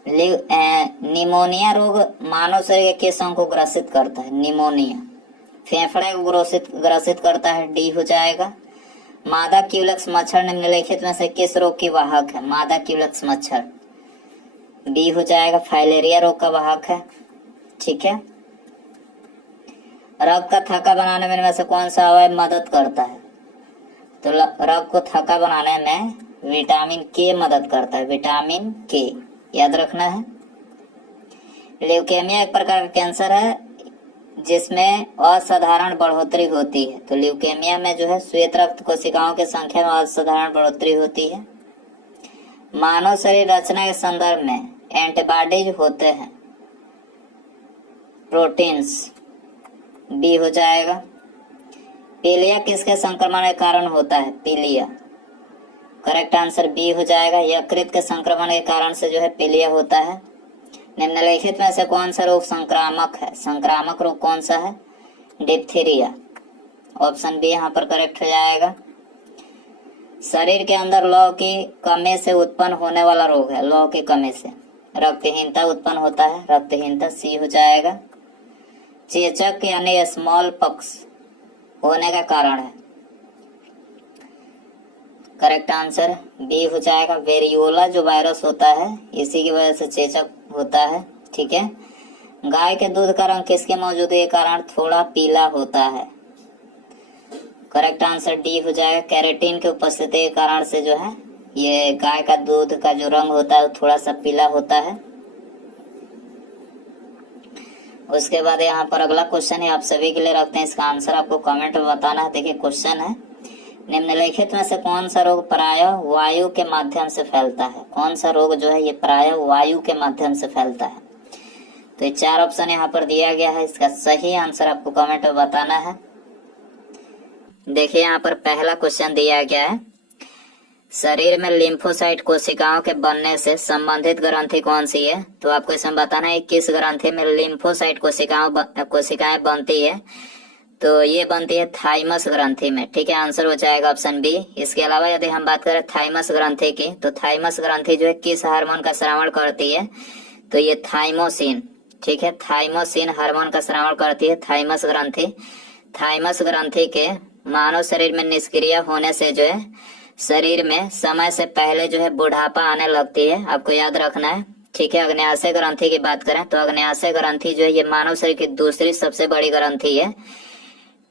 निमोनिया रोग मानव शरीर के किस अंग को ग्रसित करता है? निमोनिया फेफड़े को ग्रसित करता है, डी हो जाएगा। मादा क्यूलेक्स मच्छर निम्नलिखित में से किस रोग की वाहक है? मादा क्यूलेक्स मच्छर, बी हो जाएगा। फाइलेरिया रोग का वाहक है, ठीक है। रक्त का थक्का बनाने में से कौन सा अवयव मदद करता है? तो रक्त को थक्का बनाने में विटामिन के मदद करता है, विटामिन के, याद रखना है। ल्यूकेमिया एक प्रकार का कैंसर है जिसमें असाधारण बढ़ोतरी होती है। तो ल्यूकेमिया में जो है श्वेत रक्त कोशिकाओं की संख्या में असाधारण बढ़ोतरी होती है। मानव शरीर रचना के संदर्भ में एंटीबॉडीज होते हैं, प्रोटीन्स, बी हो जाएगा। पीलिया किसके संक्रमण के कारण होता है? पीलिया, करेक्ट आंसर बी हो जाएगा। यकृत के संक्रमण के कारण से जो है पीलिया होता है। निम्नलिखित में से कौन सा रोग संक्रामक है? संक्रामक रोग कौन सा है? डिप्थीरिया, ऑप्शन बी यहाँ पर करेक्ट हो जाएगा। शरीर के अंदर लौह की कमी से उत्पन्न होने वाला रोग है, लौह की कमी से रक्तहीनता उत्पन्न होता है, रक्तहीनता, सी हो जाएगा। चेचक यानी स्मॉल पॉक्स होने का कारण है, करेक्ट आंसर बी हो जाएगा। वेरियोला जो वायरस होता है इसी की वजह से चेचक होता है, ठीक है। गाय के दूध का रंग किसके मौजूदगी के कारण थोड़ा पीला होता है? करेक्ट आंसर डी हो जाएगा। कैरेटीन की उपस्थिति के कारण से जो है ये गाय का दूध का जो रंग होता है वो थोड़ा सा पीला होता है। उसके बाद यहाँ पर अगला क्वेश्चन है, आप सभी के लिए रखते हैं, इसका आंसर आपको कमेंट में बताना है। देखिए क्वेश्चन है, निम्नलिखित में से कौन सा रोग प्रायः वायु के माध्यम से फैलता है? कौन सा रोग जो है ये प्रायः वायु के माध्यम से फैलता है? तो ये चार ऑप्शन यहाँ पर दिया गया है, इसका सही आंसर आपको कमेंट में बताना है। देखिए यहाँ पर पहला क्वेश्चन दिया गया है, शरीर में लिम्फोसाइट कोशिकाओं के बनने से संबंधित ग्रंथि कौन सी है? तो आपको इसमें बताना है किस ग्रंथि में लिम्फोसाइट कोशिकाएं बनती है। तो ये बनती है थाइमस ग्रंथि में, ठीक है। आंसर हो जाएगा ऑप्शन बी। इसके अलावा यदि हम बात करें थाइमस ग्रंथि की, तो थाइमस ग्रंथि जो है किस हार्मोन का स्रावण करती है? तो ये थाइमोसिन, ठीक है, थाइमोसिन हार्मोन का स्रावण करती है थाइमस ग्रंथि। थाइमस ग्रंथि के मानव शरीर में निष्क्रिय होने से जो है शरीर में समय से पहले जो है बुढ़ापा आने लगती है, आपको याद रखना है, ठीक है। अग्न्याशय ग्रंथि की बात करें तो अग्न्याशय ग्रंथि जो है ये मानव शरीर की दूसरी सबसे बड़ी ग्रंथि है,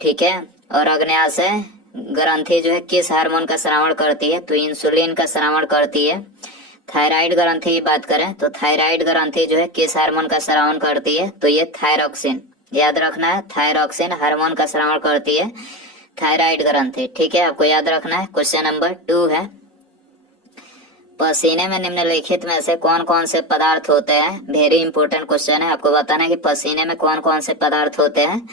ठीक है। और अग्न्याशय ग्रंथि जो है किस हार्मोन का स्रावण करती है? तो इंसुलिन का स्रावण करती है। थायराइड ग्रंथि की बात करें तो थायराइड ग्रंथि जो है किस हार्मोन का स्रावण करती है? तो ये थायरॉक्सिन, याद रखना है, थायरॉक्सिन हार्मोन का स्रावण करती है थायराइड ग्रंथि, ठीक है, आपको याद रखना है। क्वेश्चन नंबर 2 है, पसीने में निम्नलिखित में से कौन कौन से पदार्थ होते हैं? वेरी इंपॉर्टेंट क्वेश्चन है, आपको बताना है कि पसीने में कौन कौन से पदार्थ होते हैं।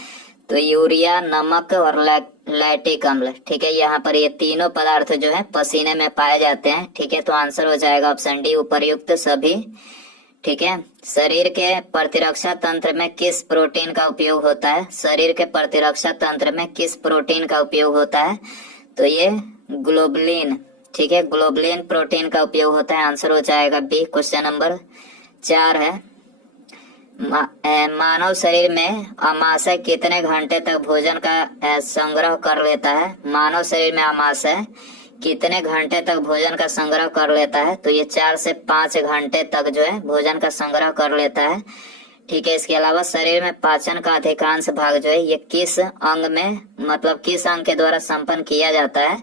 तो यूरिया, नमक और लैक्टिक अम्ल, ठीक है। यहाँ पर ये तीनों पदार्थ जो है पसीने में पाए जाते हैं, ठीक है। तो आंसर हो जाएगा ऑप्शन डी, उपर्युक्त सभी, ठीक है। शरीर के प्रतिरक्षा तंत्र में किस प्रोटीन का उपयोग होता है? शरीर के प्रतिरक्षा तंत्र में किस प्रोटीन का उपयोग होता है? तो ये ग्लोबुलिन, ठीक है, ग्लोबुलिन प्रोटीन का उपयोग होता है। आंसर हो जाएगा बी। क्वेश्चन नंबर 4 है, मानव शरीर में आमाशय कितने घंटे तक भोजन का संग्रह कर लेता है? मानव शरीर में आमाशय कितने घंटे तक भोजन का संग्रह कर लेता है? तो ये 4 से 5 घंटे तक जो है भोजन का संग्रह कर लेता है, ठीक है। इसके अलावा शरीर में पाचन का अधिकांश भाग जो है ये किस अंग में, मतलब किस अंग के द्वारा संपन्न किया जाता है?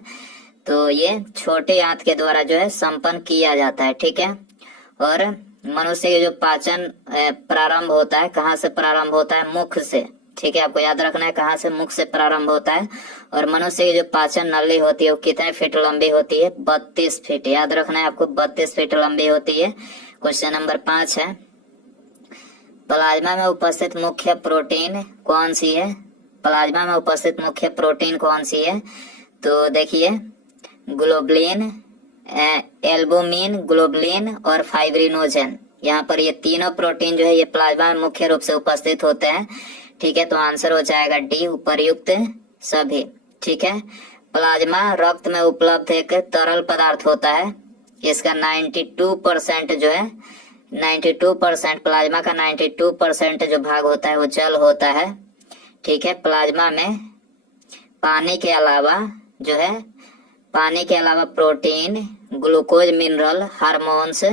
तो ये छोटे आंत के द्वारा जो है संपन्न किया जाता है, ठीक है। और मनुष्य के जो पाचन प्रारंभ होता है, कहाँ से प्रारंभ होता है? मुख से, ठीक है, आपको याद रखना है कहाँ से, मुख से प्रारंभ होता है। और मनुष्य की जो पाचन नली होती है वो कितने फीट लंबी होती है? 32 फीट, याद रखना है आपको, 32 फीट लंबी होती है। क्वेश्चन नंबर 5 है, प्लाज्मा में उपस्थित मुख्य प्रोटीन कौन सी है? प्लाज्मा में उपस्थित मुख्य प्रोटीन कौन सी है? तो देखिए ग्लोबुलिन, एल्बुमिन, ग्लोबुलिन और फाइब्रिनोजेन, यहाँ पर ये तीनों प्रोटीन जो है ये प्लाज्मा में मुख्य रूप से उपस्थित होते हैं, ठीक है। तो आंसर हो जाएगा डी, उपर्युक्त सभी, ठीक है। प्लाज्मा रक्त में उपलब्ध एक तरल पदार्थ होता है, इसका 92% जो है 92% प्लाज्मा का 92% जो भाग होता है वो जल होता है। ठीक है, प्लाज्मा में पानी के अलावा जो है पानी के अलावा प्रोटीन, ग्लूकोज, मिनरल, हार्मोन्स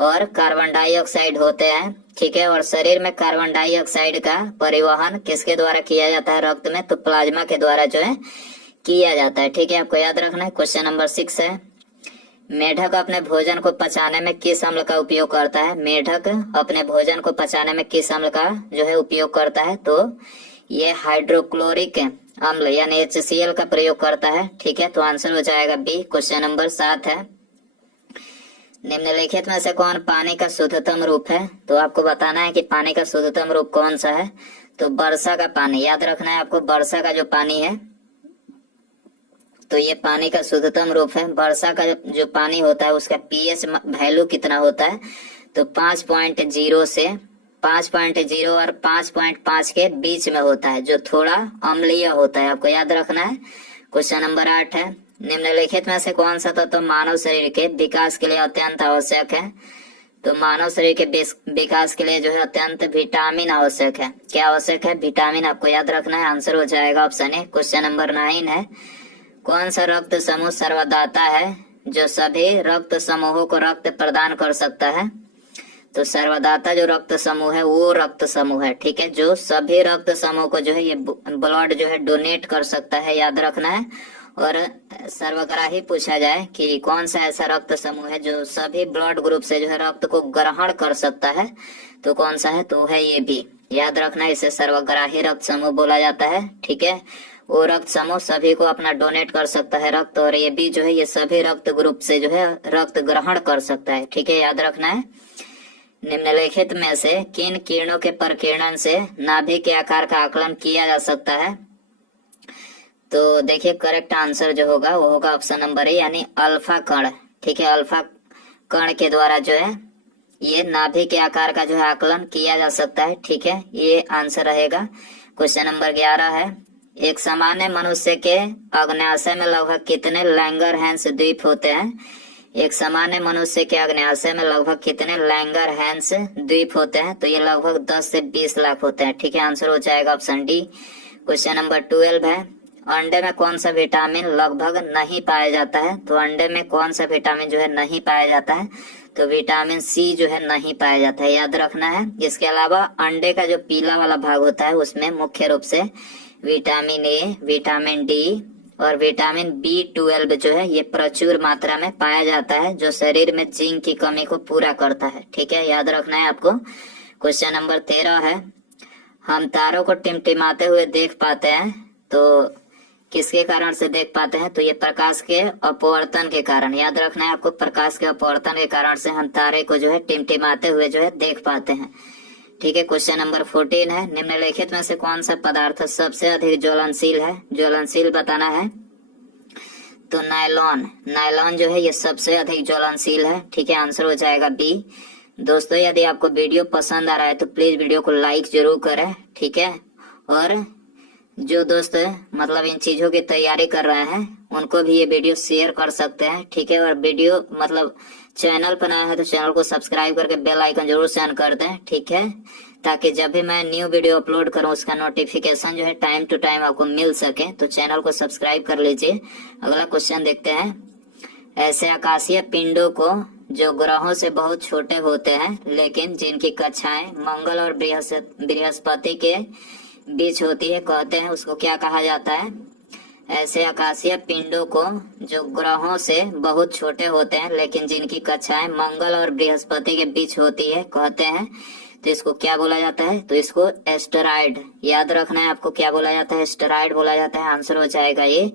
और कार्बन डाइऑक्साइड होते हैं। ठीक है, और शरीर में कार्बन डाइऑक्साइड का परिवहन किसके द्वारा किया जाता है रक्त में? तो प्लाज्मा के द्वारा जो है किया जाता है। ठीक है, आपको याद रखना है। क्वेश्चन नंबर 6 है, मेढक अपने भोजन को पचाने में किस अम्ल का उपयोग करता है? मेढक अपने भोजन को पचाने में किस अम्ल का जो है उपयोग करता है? तो ये हाइड्रोक्लोरिक अम्ल यानी HCl का प्रयोग करता है। ठीक है, तो आंसर हो जाएगा बी। क्वेश्चन नंबर 7 है, निम्नलिखित में से कौन पानी का शुद्धतम रूप है? तो आपको बताना है कि पानी का शुद्धतम रूप कौन सा है। तो वर्षा का पानी, याद रखना है आपको, वर्षा का जो पानी है तो ये पानी का शुद्धतम रूप है। वर्षा का जो पानी होता है उसका pH वैल्यू कितना होता है? तो 5.0 से 5.0 और 5.5 के बीच में होता है, जो थोड़ा अम्लीय होता है, आपको याद रखना है। क्वेश्चन नंबर 8 है, निम्नलिखित में से कौन सा तत्व मानव शरीर के विकास के लिए अत्यंत आवश्यक है? तो मानव शरीर के विकास के लिए जो है अत्यंत विटामिन आवश्यक है। क्या आवश्यक है? विटामिन, आपको याद रखना है। आंसर हो जाएगा ऑप्शन ए। क्वेश्चन नंबर 9 है, कौन सा रक्त समूह सर्वदाता है जो सभी रक्त समूहों को रक्त प्रदान कर सकता है? तो सर्वदाता जो रक्त समूह है वो रक्त समूह है। ठीक है, जो सभी रक्त समूह को जो है ये ब्लड जो है डोनेट कर सकता है, याद रखना है। और सर्वग्राही पूछा जाए कि कौन सा ऐसा रक्त समूह है जो सभी ब्लड ग्रुप से जो है रक्त को ग्रहण कर सकता है, तो कौन सा है? तो है ये भी, याद रखना है। इसे सर्वग्राही रक्त समूह बोला जाता है। ठीक है, वो रक्त समूह सभी को अपना डोनेट कर सकता है रक्त, और ये भी जो है ये सभी रक्त ग्रुप से जो है रक्त ग्रहण कर सकता है। ठीक है, याद रखना है। निम्नलिखित में से किन किरणों के प्रकीर्णन से नाभिक के आकार का आकलन किया जा सकता है? तो देखिए करेक्ट आंसर जो होगा वो होगा ऑप्शन नंबर ए, यानी अल्फा कण। ठीक है, अल्फा कण के द्वारा जो है ये नाभिक के आकार का जो है आकलन किया जा सकता है। ठीक है, ये आंसर रहेगा। क्वेश्चन नंबर 11 है, एक सामान्य मनुष्य के अग्न्याशय में लगभग कितने लैंगरहैंस द्वीप होते हैं? एक सामान्य मनुष्य के अग्न्याशय में लगभग कितने लैंगरहैंस द्वीप होते हैं? तो ये लगभग 10 से 20 लाख होते हैं। ठीक है, आंसर हो जाएगा ऑप्शन डी। क्वेश्चन नंबर 12 है, अंडे में कौन सा विटामिन लगभग नहीं पाया जाता है? तो अंडे में कौन सा विटामिन जो है नहीं पाया जाता है? तो विटामिन सी जो है नहीं पाया जाता है, याद रखना है। इसके अलावा अंडे का जो पीला वाला भाग होता है उसमें मुख्य रूप से विटामिन ए, विटामिन डी और विटामिन B12 जो है ये प्रचुर मात्रा में पाया जाता है, जो शरीर में जिंक की कमी को पूरा करता है। ठीक है, याद रखना है आपको। क्वेश्चन नंबर 13 है, हम तारों को टिमटिमाते हुए देख पाते हैं, तो किसके कारण से देख पाते हैं? तो ये प्रकाश के अपवर्तन के कारण, याद रखना है आपको। प्रकाश के अपवर्तन के कारण से हम तारे को जो है टिमटिमाते हुए जो है देख पाते हैं। ठीक है, क्वेश्चन नंबर 14 है, निम्नलिखित में से कौन सा पदार्थ सबसे अधिक ज्वलनशील है? ज्वलनशील बताना है। तो नायलॉन, नायलॉन जो है ये सबसे अधिक ज्वलनशील है। ठीक है, आंसर हो जाएगा बी। दोस्तों, यदि आपको वीडियो पसंद आ रहा है तो प्लीज वीडियो को लाइक जरूर करें। ठीक है, और जो दोस्त मतलब इन चीजों की तैयारी कर रहे हैं उनको भी ये वीडियो शेयर कर सकते हैं। ठीक है, और वीडियो मतलब चैनल पर नया है तो चैनल को सब्सक्राइब करके बेल आइकन जरूर से ऑन कर दें। ठीक है, ताकि जब भी मैं न्यू वीडियो अपलोड करूं उसका नोटिफिकेशन जो है टाइम टू टाइम आपको मिल सके। तो चैनल को सब्सक्राइब कर लीजिए। अगला क्वेश्चन देखते हैं, ऐसे आकाशीय पिंडों को जो ग्रहों से बहुत छोटे होते हैं लेकिन जिनकी कक्षाएं मंगल और बृहस्पति के बीच होती है, कहते हैं उसको क्या कहा जाता है? ऐसे आकाशीय पिंडों को जो ग्रहों से बहुत छोटे होते हैं लेकिन जिनकी कक्षाएं मंगल और बृहस्पति के बीच होती है, कहते हैं, तो इसको क्या बोला जाता है? तो इसको एस्टेरॉइड, याद रखना है आपको। क्या बोला जाता है? एस्टेरॉइड बोला जाता है। आंसर हो जाएगा ये।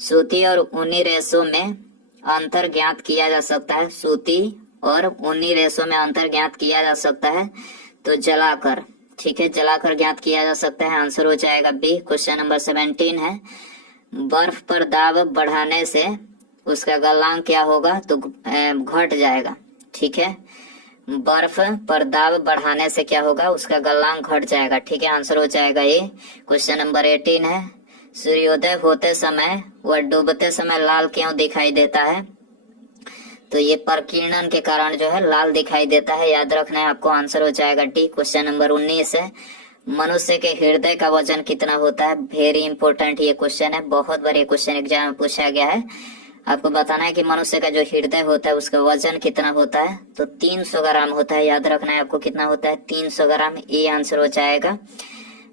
सूती और ऊनी रेशों में अंतर ज्ञात किया जा सकता है। सूती और ऊनी रेशों में अंतर ज्ञात किया जा सकता है तो जलाकर। ठीक है, जलाकर ज्ञात किया जा सकता है। आंसर हो जाएगा बी। क्वेश्चन नंबर 17 है, बर्फ पर दाब बढ़ाने से उसका गलनांक क्या होगा? तो घट जाएगा। ठीक है, बर्फ पर दाब बढ़ाने से क्या होगा? उसका गलनांक घट जाएगा। ठीक है, आंसर हो जाएगा ये। क्वेश्चन नंबर 18 है, सूर्योदय होते समय व डूबते समय लाल क्यों दिखाई देता है? तो ये प्रकीर्णन के कारण जो है लाल दिखाई देता है, याद रखना है आपको। आंसर हो जाएगा डी। क्वेश्चन नंबर 19 है, मनुष्य के हृदय का वजन कितना होता है? वेरी इंपॉर्टेंट ये क्वेश्चन है, बहुत बार ये क्वेश्चन एग्जाम में पूछा गया है। आपको बताना है कि मनुष्य का जो हृदय होता है उसका वजन कितना होता है। तो 300 ग्राम होता है, याद रखना है आपको कितना होता है, 300 ग्राम। ये आंसर हो जाएगा।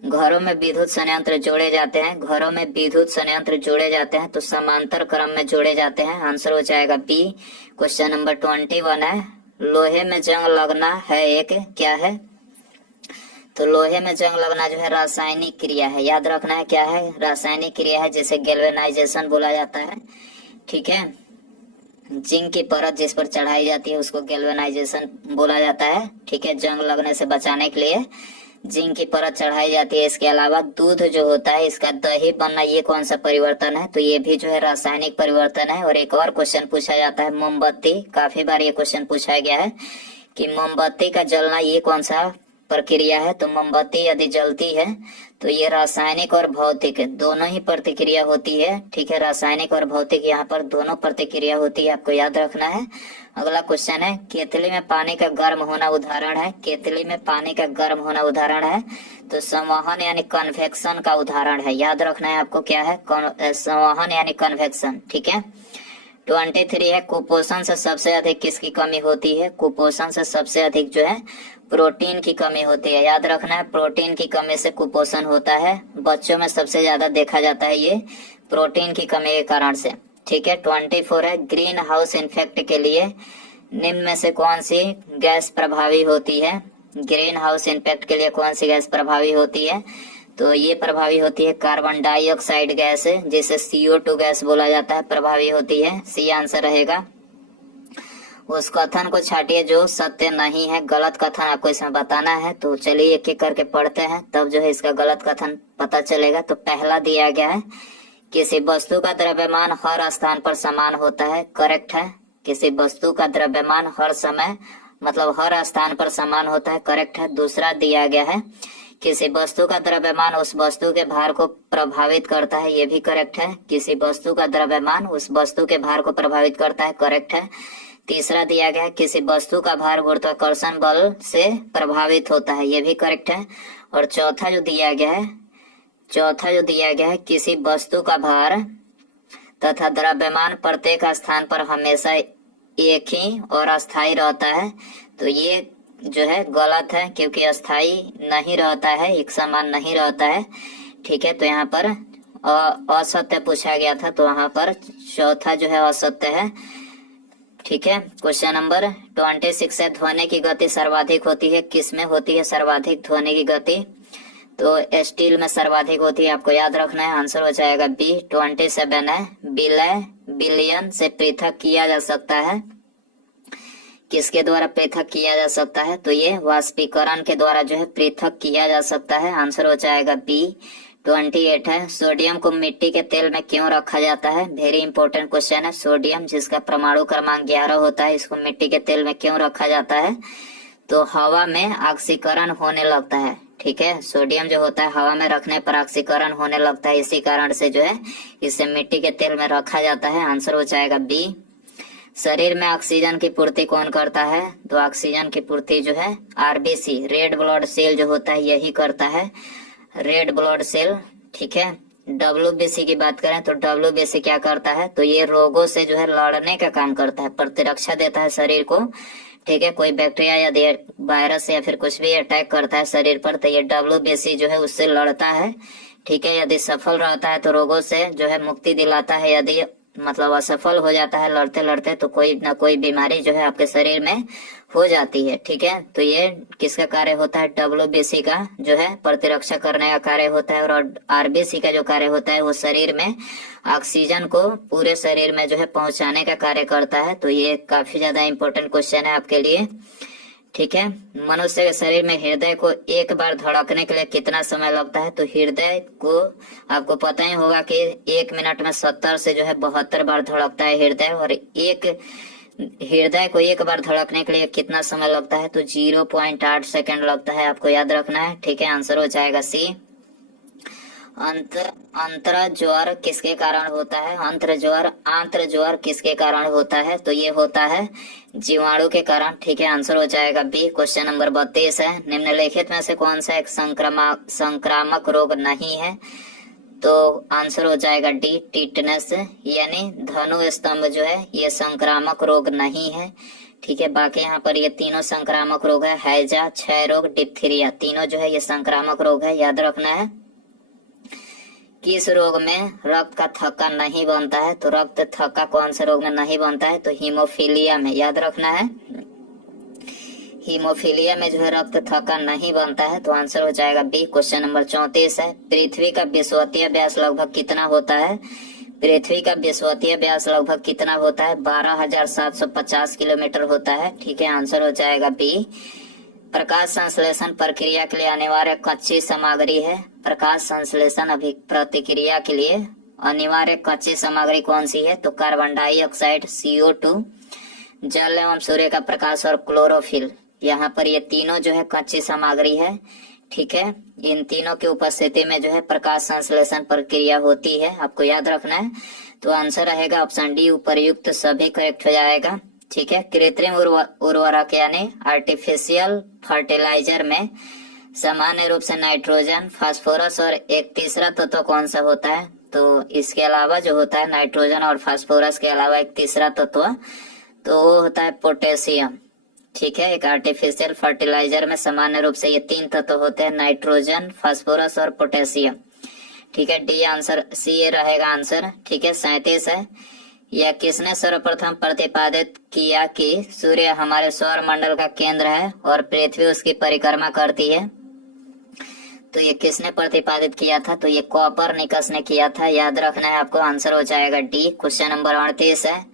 घरों में विद्युत संयंत्र जोड़े जाते हैं, घरों में विद्युत संयंत्र जोड़े जाते हैं तो समांतर क्रम में जोड़े जाते हैं। आंसर हो जाएगा बी। क्वेश्चन नंबर 21 है, लोहे में जंग लगना है एक क्या है? तो लोहे में जंग लगना जो है रासायनिक क्रिया है, याद रखना है क्या है, रासायनिक क्रिया है जिसे गैल्वेनाइजेशन बोला जाता है। ठीक है, जिंक की परत जिस पर चढ़ाई जाती है उसको गैल्वेनाइजेशन बोला जाता है। ठीक है, जंग लगने से बचाने के लिए जिंक की परत चढ़ाई जाती है। इसके अलावा दूध जो होता है इसका दही बनना, ये कौन सा परिवर्तन है? तो ये भी जो है रासायनिक परिवर्तन है। और एक और क्वेश्चन पूछा जाता है, मोमबत्ती, काफी बार ये क्वेश्चन पूछा गया है कि मोमबत्ती का जलना ये कौन सा प्रक्रिया है? तो मोमबत्ती यदि जलती है तो ये रासायनिक और भौतिक दोनों ही प्रतिक्रिया होती है। ठीक है, रासायनिक और भौतिक यहाँ पर दोनों प्रतिक्रिया होती है, आपको याद रखना है। अगला क्वेश्चन है, केतली में पानी का गर्म होना उदाहरण है। केतली में पानी का गर्म होना उदाहरण है तो संवहन यानी कन्वेक्शन का उदाहरण है, याद रखना है आपको क्या है, संवहन यानी कन्वेक्शन। ठीक है, 23 है, कुपोषण से सबसे अधिक किसकी कमी होती है? कुपोषण से सबसे अधिक जो है प्रोटीन की कमी होती है, याद रखना है। प्रोटीन की कमी से कुपोषण होता है, बच्चों में सबसे ज्यादा देखा जाता है ये प्रोटीन की कमी के कारण से। ठीक है, 24 है, ग्रीन हाउस इफेक्ट के लिए निम्न में से कौन सी गैस प्रभावी होती है? ग्रीन हाउस इफेक्ट के लिए कौन सी गैस प्रभावी होती है? तो ये प्रभावी होती है कार्बन डाइऑक्साइड गैस, जिसे CO2 गैस बोला जाता है, प्रभावी होती है। सी आंसर रहेगा। उस कथन को छाटिए जो सत्य नहीं है, गलत कथन आपको इसमें बताना है। तो चलिए एक एक करके पढ़ते हैं, तब जो है इसका गलत कथन पता चलेगा। तो पहला दिया गया है, किसी वस्तु का द्रव्यमान हर स्थान पर समान होता है, करेक्ट है। किसी वस्तु का द्रव्यमान हर समय मतलब हर स्थान पर समान होता है, करेक्ट है। दूसरा दिया गया है, किसी वस्तु का द्रव्यमान उस वस्तु के भार को प्रभावित करता है, ये भी करेक्ट है। किसी वस्तु का द्रव्यमान उस वस्तु के भार को प्रभावित करता है, करेक्ट है। तीसरा दिया गया है, किसी वस्तु का भार गुरुत्वाकर्षण बल से प्रभावित होता है, ये भी करेक्ट है। और चौथा जो दिया गया है, किसी वस्तु का भार तथा द्रव्यमान प्रत्येक स्थान पर हमेशा एक ही और अस्थायी रहता है, तो ये जो है गलत है, क्योंकि अस्थायी नहीं रहता है, एक समान नहीं रहता है। ठीक है, तो यहाँ पर असत्य पूछा गया था, तो वहां पर चौथा जो है असत्य है। ठीक है, क्वेश्चन नंबर 26 है, ध्वनि की गति सर्वाधिक होती है, किसमें होती है सर्वाधिक ध्वनि की गति? तो स्टील में सर्वाधिक होती है, आपको याद रखना है। आंसर हो जाएगा बी। 27 है, विलय विलयन से पृथक किया जा सकता है, किसके द्वारा पृथक किया जा सकता है? तो ये वाष्पीकरण के द्वारा जो है पृथक किया जा सकता है, आंसर हो जाएगा बी। 28 है, सोडियम को मिट्टी के तेल में क्यों रखा जाता है? वेरी इंपॉर्टेंट क्वेश्चन है। सोडियम जिसका परमाणु क्रमांक 11 होता है, इसको मिट्टी के तेल में क्यों रखा जाता है? तो हवा में ऑक्सीकरण होने लगता है। ठीक है, सोडियम जो होता है हवा में रखने पर ऑक्सीकरण होने लगता है, इसी कारण से जो है इसे मिट्टी के तेल में रखा जाता है, आंसर हो जाएगा बी। शरीर में ऑक्सीजन की पूर्ति कौन करता है? तो ऑक्सीजन की पूर्ति जो है RBC रेड ब्लड सेल जो होता है यही करता है, रेड ब्लड सेल। ठीक है, WBC की बात करें तो WBC क्या करता है? तो ये रोगों से जो है लड़ने का काम करता है, प्रतिरक्षा देता है शरीर को। ठीक है, कोई बैक्टीरिया या वायरस या फिर कुछ भी अटैक करता है शरीर पर, तो ये WBC जो है उससे लड़ता है। ठीक है, यदि सफल रहता है तो रोगों से जो है मुक्ति दिलाता है, यदि मतलब असफल हो जाता है लड़ते लड़ते तो कोई ना कोई बीमारी जो है आपके शरीर में हो जाती है। ठीक है, तो ये किसका कार्य होता है? WBC का जो है प्रतिरक्षा करने का कार्य होता है। और RBC का जो कार्य होता है वो शरीर में ऑक्सीजन को पूरे शरीर में जो है पहुंचाने का कार्य करता है। तो ये काफी ज्यादा इंपॉर्टेंट क्वेश्चन है आपके लिए। ठीक है, मनुष्य के शरीर में हृदय को एक बार धड़कने के लिए कितना समय लगता है? तो हृदय को आपको पता ही होगा कि 1 मिनट में 70 से जो है 72 बार धड़कता है हृदय। और एक हृदय को एक बार धड़कने के लिए कितना समय लगता है? तो 0.8 सेकंड लगता है, आपको याद रखना है। ठीक है, आंसर हो जाएगा सी। अंतर ज्वर किसके कारण होता है? आंत्र ज्वर किसके कारण होता है? तो ये होता है जीवाणु के कारण। ठीक है, आंसर हो जाएगा बी। क्वेश्चन नंबर 32 है, निम्नलिखित में से कौन सा एक संक्रामक रोग नहीं है? तो आंसर हो जाएगा डी, टिटनेस, यानी धनु स्तंभ जो है ये संक्रामक रोग नहीं है। ठीक है, बाकी यहाँ पर ये तीनों संक्रामक रोग है, हैजा, क्षय रोग, डिप्थीरिया, तीनों जो है ये संक्रामक रोग है, याद रखना है। किस रोग में रक्त का थक्का नहीं बनता है? तो रक्त थक्का कौन से रोग में नहीं बनता है? तो हीमोफीलिया में, याद रखना है। हीमोफीलिया में जो है रक्त थक्का नहीं बनता है, तो आंसर हो जाएगा बी। क्वेश्चन नंबर 34 है, पृथ्वी का विषुवतीय व्यास लगभग कितना होता है? पृथ्वी का विषुवतीय व्यास लगभग कितना होता है? 12,750 किलोमीटर होता है। ठीक है, आंसर हो जाएगा बी। प्रकाश संश्लेषण प्रक्रिया के लिए अनिवार्य कच्ची सामग्री है। प्रकाश संश्लेषण प्रतिक्रिया के लिए अनिवार्य कच्ची सामग्री कौन सी है? तो कार्बन डाइऑक्साइड, CO2, जल एवं सूर्य का प्रकाश और क्लोरोफिल। यहाँ पर ये तीनों जो है कच्ची सामग्री है। ठीक है, इन तीनों की उपस्थिति में जो है प्रकाश संश्लेषण प्रक्रिया होती है, आपको याद रखना है। तो आंसर रहेगा ऑप्शन डी, उपर्युक्त सभी करेक्ट हो जाएगा। ठीक है, कृत्रिम उर्वरक यानी आर्टिफिशियल फर्टिलाइजर में सामान्य रूप से नाइट्रोजन, फास्फोरस और एक तीसरा तत्व कौन सा होता है? तो इसके अलावा जो होता है नाइट्रोजन और फास्फोरस के अलावा एक तीसरा तत्व, तो वो होता है पोटेशियम। ठीक है, एक आर्टिफिशियल फर्टिलाइजर में सामान्य रूप से ये तीन तत्व होते हैं, नाइट्रोजन, फास्फोरस और पोटेशियम। ठीक है, डी आंसर, सी ये रहेगा आंसर। ठीक है, 37 है, यह किसने सर्वप्रथम प्रतिपादित किया कि सूर्य हमारे सौर मंडल का केंद्र है और पृथ्वी उसकी परिक्रमा करती है? तो ये किसने प्रतिपादित किया था? तो ये कोपरनिकस ने किया था, याद रखना है आपको। आंसर हो जाएगा डी। क्वेश्चन नंबर 38 है,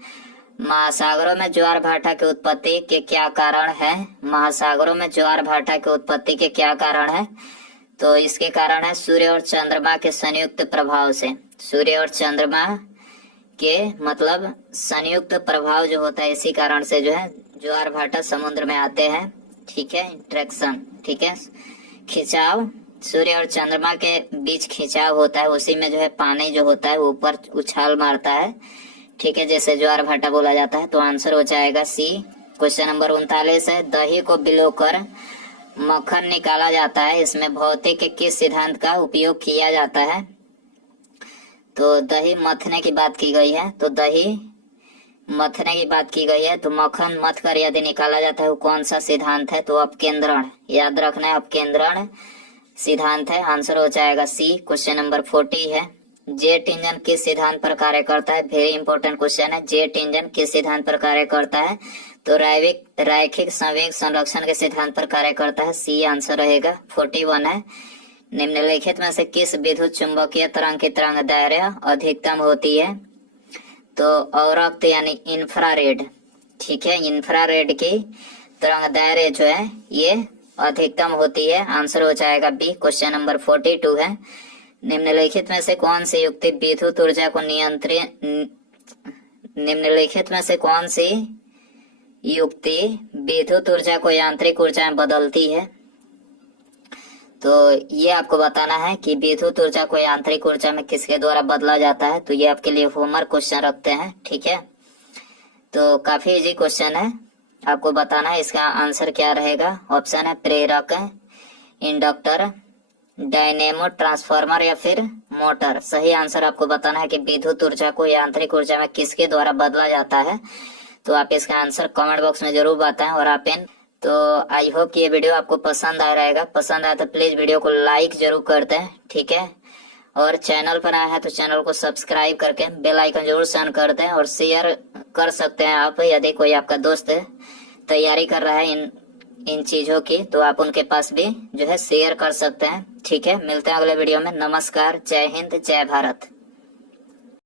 महासागरों में ज्वार भाटा की उत्पत्ति के क्या कारण है? महासागरों में ज्वार भाटा की उत्पत्ति के क्या कारण है? तो इसके कारण है सूर्य और चंद्रमा के संयुक्त प्रभाव से। सूर्य और चंद्रमा के मतलब संयुक्त प्रभाव जो होता है, इसी कारण से जो है ज्वार भाटा समुद्र में आते हैं। ठीक है, इंट्रैक्शन, ठीक है, खिंचाव, सूर्य और चंद्रमा के बीच खिंचाव होता है, उसी में जो है पानी जो होता है ऊपर उछाल मारता है। ठीक है, जैसे ज्वार भाटा बोला जाता है। तो आंसर हो जाएगा सी। क्वेश्चन नंबर 39 है, दही को भिगोकर मक्खन निकाला जाता है, इसमें भौतिक के किस सिद्धांत का उपयोग किया जाता है? तो दही मथने की बात की गई है, तो दही मथने की बात की गई है, तो मक्खन मथ कर यदि निकाला जाता है वो कौन सा सिद्धांत है? तो अपकेंद्रण, याद रखना है, अपकेंद्रण सिद्धांत है। आंसर हो जाएगा सी। क्वेश्चन नंबर 40 है, जेट इंजन किस सिद्धांत पर कार्य करता है? वेरी इंपॉर्टेंट क्वेश्चन है, जेट इंजन किस सिद्धांत पर कार्य करता है? तो रैखिक संवेग संरक्षण के सिद्धांत पर कार्य करता है, सी आंसर रहेगा। 41 है, निम्नलिखित में से किस विद्युत चुंबकीय तरंग की तरंग दैर्घ्य अधिकतम होती है? तो अवरक्त यानी इंफ्रारेड। ठीक है, इंफ्रारेड की तरंग दैर्घ्य जो है ये अधिकतम होती है। आंसर हो जाएगा बी। क्वेश्चन नंबर 42 है, निम्नलिखित में से कौन सी युक्ति विद्युत ऊर्जा को निम्नलिखित में से कौन सी युक्ति विद्युत ऊर्जा को यांत्रिक ऊर्जा में बदलती है? तो ये आपको बताना है कि विद्युत ऊर्जा को यांत्रिक ऊर्जा में किसके द्वारा बदला जाता है। तो ये आपके लिए होमवर्क क्वेश्चन रखते हैं। ठीक है, तो काफी इजी क्वेश्चन है, आपको बताना है इसका आंसर क्या रहेगा। ऑप्शन है प्रेरक, इंडक्टर, डायनेमो, ट्रांसफार्मर या फिर मोटर। सही आंसर आपको बताना है कि विद्युत ऊर्जा को यांत्रिक ऊर्जा में किसके द्वारा बदला जाता है। तो आप इसका आंसर कमेंट बॉक्स में जरूर बताएं। और आप तो आई होप कि ये वीडियो आपको पसंद आ रहेगा। पसंद आया तो प्लीज वीडियो को लाइक जरूर कर दें। ठीक है, और चैनल पर आया है तो चैनल को सब्सक्राइब करके बेल आइकन जरूर ऑन कर दें। और शेयर कर सकते हैं आप, यदि कोई आपका दोस्त तैयारी कर रहा है इन चीजों की, तो आप उनके पास भी जो है शेयर कर सकते हैं। ठीक है, मिलते हैं अगले वीडियो में। नमस्कार, जय हिंद, जय भारत।